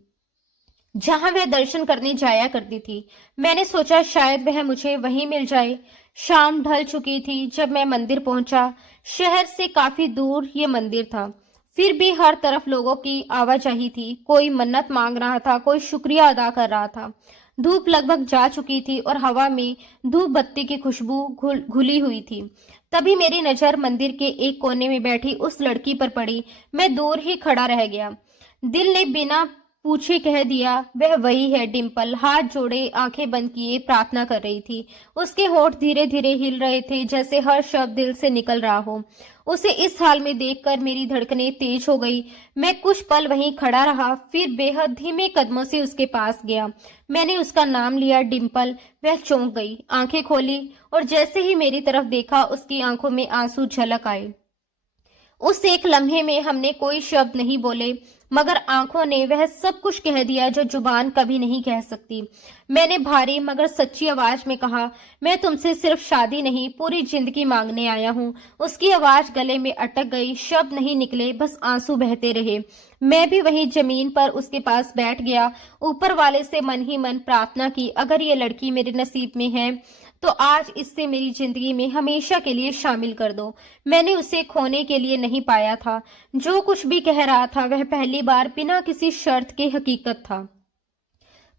जहां वह दर्शन करने जाया करती थी। मैंने सोचा शायद वह मुझे वहीं मिल जाए। शाम ढल चुकी थी जब मैं मंदिर पहुंचा। शहर से काफी दूर ये मंदिर था, फिर भी हर तरफ लोगों की आवाजाही थी। कोई मन्नत मांग रहा था, कोई शुक्रिया अदा कर रहा था। धूप लगभग जा चुकी थी और हवा में धूप बत्ती की खुशबू घुली हुई थी। तभी मेरी नजर मंदिर के एक कोने में बैठी उस लड़की पर पड़ी। मैं दूर ही खड़ा रह गया। दिल ने बिना पूछे कह दिया, वह वही है। डिम्पल हाथ जोड़े, आंखें बंद किए प्रार्थना कर रही थी। उसके होंठ धीरे धीरे हिल रहे थे, जैसे हर शब्द दिल से निकल रहा हो। उसे इस हाल में देखकर मेरी धड़कनें तेज हो गई। मैं कुछ पल वहीं खड़ा रहा, फिर बेहद धीमे कदमों से उसके पास गया। मैंने उसका नाम लिया, डिम्पल। वह चौंक गई, आंखें खोली और जैसे ही मेरी तरफ देखा, उसकी आंखों में आंसू झलक आए। उस एक लम्हे में हमने कोई शब्द नहीं बोले, मगर आंखों ने वह सब कुछ कह दिया जो जुबान कभी नहीं कह सकती। मैंने भारी मगर सच्ची आवाज में कहा, मैं तुमसे सिर्फ शादी नहीं, पूरी जिंदगी मांगने आया हूँ। उसकी आवाज गले में अटक गई, शब्द नहीं निकले, बस आंसू बहते रहे। मैं भी वहीं जमीन पर उसके पास बैठ गया। ऊपर वाले से मन ही मन प्रार्थना की, अगर ये लड़की मेरे नसीब में है तो आज इससे मेरी जिंदगी में हमेशा के लिए शामिल कर दो। मैंने उसे खोने के लिए नहीं पाया था। जो कुछ भी कह रहा था वह पहली बार बिना किसी शर्त के हकीकत था।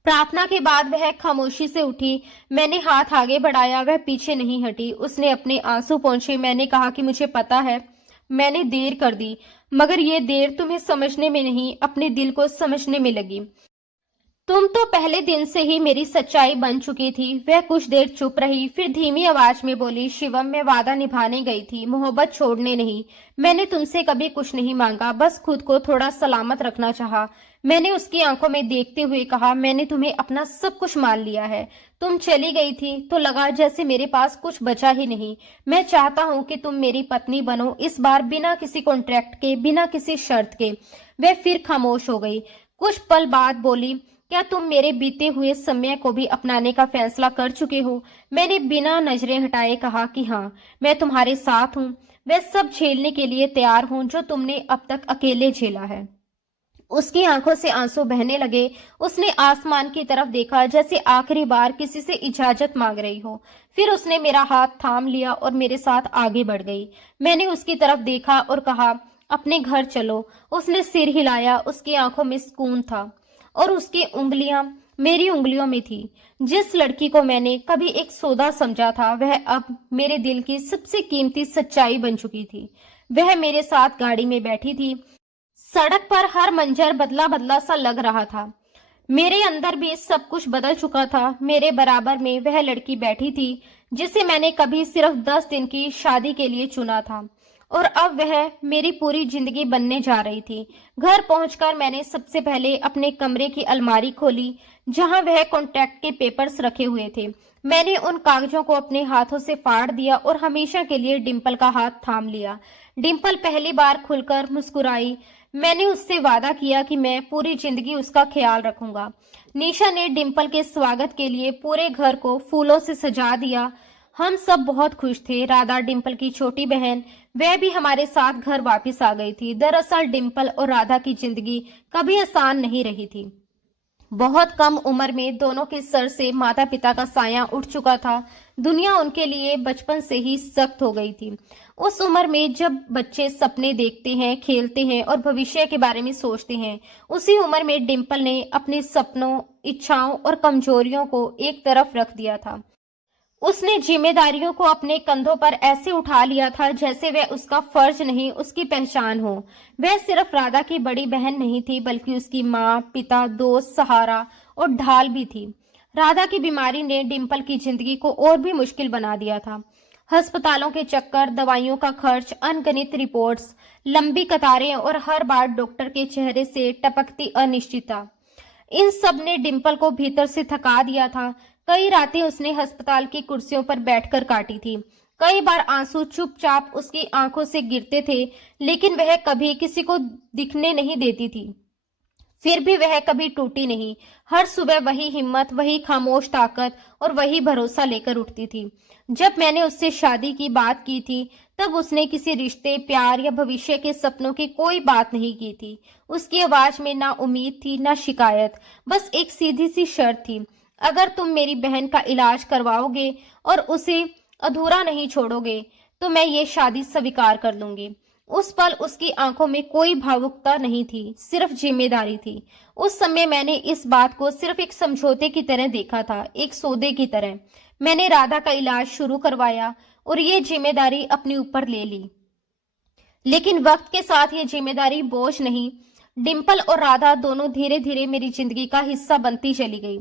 प्रार्थना के बाद वह खामोशी से उठी। मैंने हाथ आगे बढ़ाया, वह पीछे नहीं हटी। उसने अपने आंसू पोंछे। मैंने कहा कि मुझे पता है मैंने देर कर दी, मगर ये देर तुम्हें समझने में नहीं, अपने दिल को समझने में लगी। तुम तो पहले दिन से ही मेरी सच्चाई बन चुकी थी। वह कुछ देर चुप रही, फिर धीमी आवाज में बोली, शिवम, मैं वादा निभाने गई थी, मोहब्बत छोड़ने नहीं। मैंने तुमसे कभी कुछ नहीं मांगा, बस खुद को थोड़ा सलामत रखना चाहा। मैंने उसकी आंखों में देखते हुए कहा, मैंने तुम्हें अपना सब कुछ मान लिया है। तुम चली गई थी तो लगा जैसे मेरे पास कुछ बचा ही नहीं। मैं चाहता हूँ कि तुम मेरी पत्नी बनो, इस बार बिना किसी कॉन्ट्रैक्ट के, बिना किसी शर्त के। वह फिर खामोश हो गई। कुछ पल बाद बोली, क्या तुम मेरे बीते हुए समय को भी अपनाने का फैसला कर चुके हो? मैंने बिना नजरें हटाए कहा कि हाँ, मैं तुम्हारे साथ हूँ। वह सब झेलने के लिए तैयार हूँ जो तुमने अब तक अकेले झेला है। उसकी आंखों से आंसू बहने लगे। उसने आसमान की तरफ देखा, जैसे आखिरी बार किसी से इजाजत मांग रही हो। फिर उसने मेरा हाथ थाम लिया और मेरे साथ आगे बढ़ गई। मैंने उसकी तरफ देखा और कहा, अपने घर चलो। उसने सिर हिलाया। उसकी आंखों में सुकून था और उसकी उंगलियां मेरी उंगलियों में थी। जिस लड़की को मैंने कभी एक सौदा समझा था, वह अब मेरे दिल की सबसे कीमती सच्चाई बन चुकी थी। वह मेरे साथ गाड़ी में बैठी थी। सड़क पर हर मंजर बदला बदला सा लग रहा था। मेरे अंदर भी सब कुछ बदल चुका था। मेरे बराबर में वह लड़की बैठी थी जिसे मैंने कभी सिर्फ 10 दिन की शादी के लिए चुना था, और अब वह मेरी पूरी जिंदगी बनने जा रही थी। घर पहुंचकर मैंने सबसे पहले अपने कमरे की अलमारी खोली जहां वह कॉन्ट्रैक्ट के पेपर्स रखे हुए थे। मैंने उन कागजों को अपने हाथों से फाड़ दिया और हमेशा के लिए डिम्पल का हाथ थाम लिया। डिम्पल पहली बार खुलकर मुस्कुराई। मैंने उससे वादा किया कि मैं पूरी जिंदगी उसका ख्याल रखूंगा। निशा ने डिम्पल के स्वागत के लिए पूरे घर को फूलों से सजा दिया। हम सब बहुत खुश थे। राधा, डिम्पल की छोटी बहन, वह भी हमारे साथ घर वापस आ गई थी। दरअसल डिम्पल और राधा की जिंदगी कभी आसान नहीं रही थी। बहुत कम उम्र में दोनों के सर से माता पिता का साया उठ चुका था। दुनिया उनके लिए बचपन से ही सख्त हो गई थी। उस उम्र में जब बच्चे सपने देखते हैं, खेलते हैं और भविष्य के बारे में सोचते हैं, उसी उम्र में डिम्पल ने अपने सपनों, इच्छाओं और कमजोरियों को एक तरफ रख दिया था। उसने जिम्मेदारियों को अपने कंधों पर ऐसे उठा लिया था जैसे वह उसका फर्ज नहीं, उसकी पहचान हो। वह सिर्फ राधा की बड़ी बहन नहीं थी, बल्कि उसकी माँ, पिता, दोस्त, सहारा और ढाल भी थी। राधा की बीमारी ने डिम्पल की जिंदगी को और भी मुश्किल बना दिया था। अस्पतालों के चक्कर, दवाइयों का खर्च, अनगिनत रिपोर्ट्स, लंबी कतारें और हर बार डॉक्टर के चेहरे से टपकती अनिश्चितता, इन सब ने डिम्पल को भीतर से थका दिया था। कई रातें उसने अस्पताल की कुर्सियों पर बैठकर काटी थी। कई बार आंसू चुपचाप उसकी आंखों से गिरते थे, लेकिन वह कभी किसी को दिखने नहीं देती थी। फिर भी वह कभी टूटी नहीं। हर सुबह वही हिम्मत, वही खामोश ताकत और वही भरोसा लेकर उठती थी। जब मैंने उससे शादी की बात की थी, तब उसने किसी रिश्ते, प्यार या भविष्य के सपनों की कोई बात नहीं की थी। उसकी आवाज में ना उम्मीद थी, ना शिकायत, बस एक सीधी सी शर्त थी। अगर तुम मेरी बहन का इलाज करवाओगे और उसे अधूरा नहीं छोड़ोगे, तो मैं ये शादी स्वीकार कर लूंगी। उस पल उसकी आंखों में कोई भावुकता नहीं थी, सिर्फ जिम्मेदारी थी। उस समय मैंने इस बात को सिर्फ एक समझौते की तरह देखा था, एक सौदे की तरह। मैंने राधा का इलाज शुरू करवाया और ये जिम्मेदारी अपने ऊपर ले ली। लेकिन वक्त के साथ ये जिम्मेदारी बोझ नहीं, डिम्पल और राधा दोनों धीरे धीरे मेरी जिंदगी का हिस्सा बनती चली गई।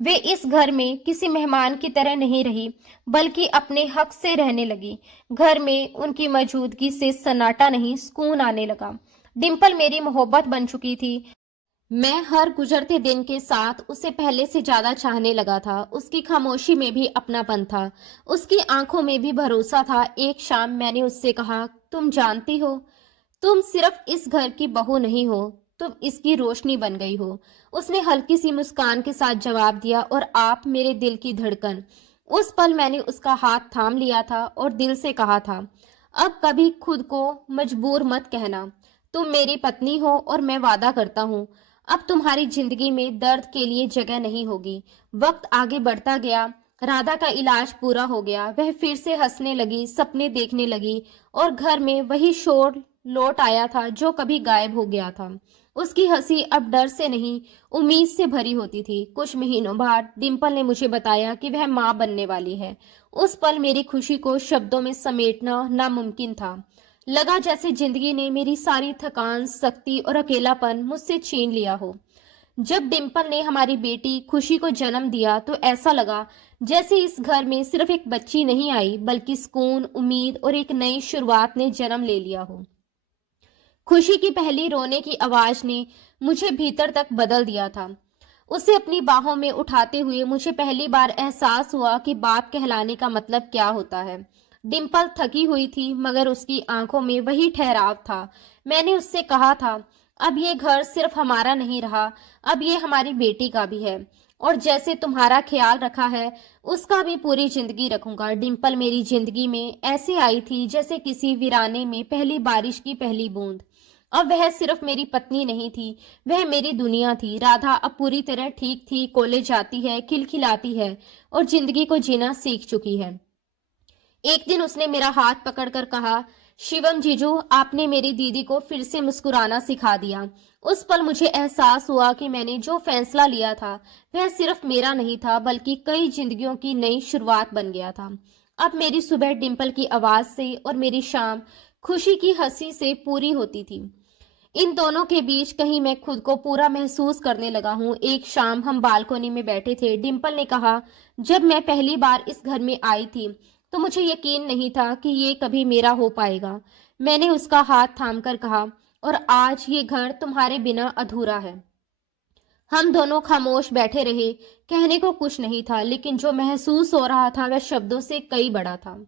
वे इस घर में किसी मेहमान की तरह नहीं रही, बल्कि अपने हक से रहने लगी। घर में उनकी मौजूदगी से सन्नाटा नहीं, सुकून आने लगा। डिम्पल मेरी मोहब्बत बन चुकी थी। मैं हर गुजरते दिन के साथ उसे पहले से ज्यादा चाहने लगा था। उसकी खामोशी में भी अपनापन था, उसकी आंखों में भी भरोसा था। एक शाम मैंने उससे कहा, तुम जानती हो, तुम सिर्फ इस घर की बहू नहीं हो, तुम इसकी रोशनी बन गई हो। उसने हल्की सी मुस्कान के साथ जवाब दिया, और आप मेरे दिल की धड़कन। उस पल मैंने उसका हाथ थाम लिया था और दिल से कहा था, अब कभी खुद को मजबूर मत कहना। तुम मेरी पत्नी हो और मैं वादा करता हूँ, अब तुम्हारी जिंदगी में दर्द के लिए जगह नहीं होगी। वक्त आगे बढ़ता गया। राधा का इलाज पूरा हो गया। वह फिर से हंसने लगी, सपने देखने लगी, और घर में वही शोर लौट आया था जो कभी गायब हो गया था। उसकी हंसी अब डर से नहीं, उम्मीद से भरी होती थी। कुछ महीनों बाद डिम्पल ने मुझे बताया कि वह मां बनने वाली है। उस पल मेरी खुशी को शब्दों में समेटना नामुमकिन था। लगा जैसे जिंदगी ने मेरी सारी थकान, सख्ती और अकेलापन मुझसे छीन लिया हो। जब डिम्पल ने हमारी बेटी खुशी को जन्म दिया, तो ऐसा लगा जैसे इस घर में सिर्फ एक बच्ची नहीं आई, बल्कि सुकून, उम्मीद और एक नई शुरुआत ने जन्म ले लिया हो। खुशी की पहली रोने की आवाज ने मुझे भीतर तक बदल दिया था। उसे अपनी बाहों में उठाते हुए मुझे पहली बार एहसास हुआ कि बाप कहलाने का मतलब क्या होता है। डिम्पल थकी हुई थी, मगर उसकी आंखों में वही ठहराव था। मैंने उससे कहा था, अब ये घर सिर्फ हमारा नहीं रहा, अब ये हमारी बेटी का भी है, और जैसे तुम्हारा ख्याल रखा है, उसका भी पूरी जिंदगी रखूंगा। डिम्पल मेरी जिंदगी में ऐसे आई थी जैसे किसी वीराने में पहली बारिश की पहली बूंद। अब वह सिर्फ मेरी पत्नी नहीं थी, वह मेरी दुनिया थी। राधा अब पूरी तरह ठीक थी, कॉलेज जाती है, खिलखिलाती है और जिंदगी को जीना सीख चुकी है। एक दिन उसने मेरा हाथ पकड़कर कहा, शिवम जीजू, आपने मेरी दीदी को फिर से मुस्कुराना सिखा दिया। उस पल मुझे एहसास हुआ कि मैंने जो फैसला लिया था वह सिर्फ मेरा नहीं था, बल्कि कई जिंदगियों की नई शुरुआत बन गया था। अब मेरी सुबह डिंपल की आवाज से और मेरी शाम खुशी की हंसी से पूरी होती थी। इन दोनों के बीच कहीं मैं खुद को पूरा महसूस करने लगा हूँ। एक शाम हम बालकोनी में बैठे थे। डिंपल ने कहा, जब मैं पहली बार इस घर में आई थी तो मुझे यकीन नहीं था कि ये कभी मेरा हो पाएगा। मैंने उसका हाथ थामकर कहा, और आज ये घर तुम्हारे बिना अधूरा है। हम दोनों खामोश बैठे रहे। कहने को कुछ नहीं था, लेकिन जो महसूस हो रहा था वह शब्दों से कई बड़ा था।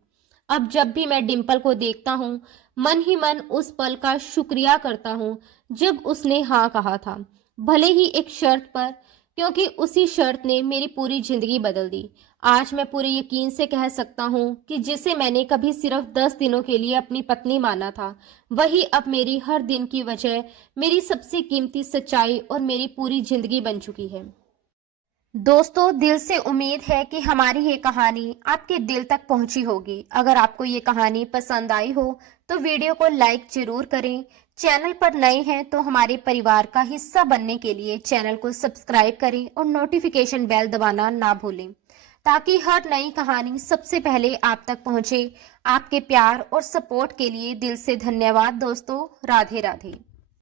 अब जब भी मैं डिंपल को देखता हूँ, मन ही मन उस पल का शुक्रिया करता हूँ जब उसने हाँ कहा था, भले ही एक शर्त पर, क्योंकि उसी शर्त ने मेरी पूरी जिंदगी बदल दी। आज मैं पूरे यकीन से कह सकता हूँ कि जिसे मैंने कभी सिर्फ 10 दिनों के लिए अपनी पत्नी माना था, वही अब मेरी हर दिन की वजह, मेरी सबसे कीमती सच्चाई और मेरी पूरी जिंदगी बन चुकी है। दोस्तों, दिल से उम्मीद है कि हमारी ये कहानी आपके दिल तक पहुंची होगी। अगर आपको ये कहानी पसंद आई हो तो वीडियो को लाइक जरूर करें। चैनल पर नए हैं तो हमारे परिवार का हिस्सा बनने के लिए चैनल को सब्सक्राइब करें और नोटिफिकेशन बेल दबाना ना भूलें, ताकि हर नई कहानी सबसे पहले आप तक पहुंचे। आपके प्यार और सपोर्ट के लिए दिल से धन्यवाद दोस्तों। राधे राधे।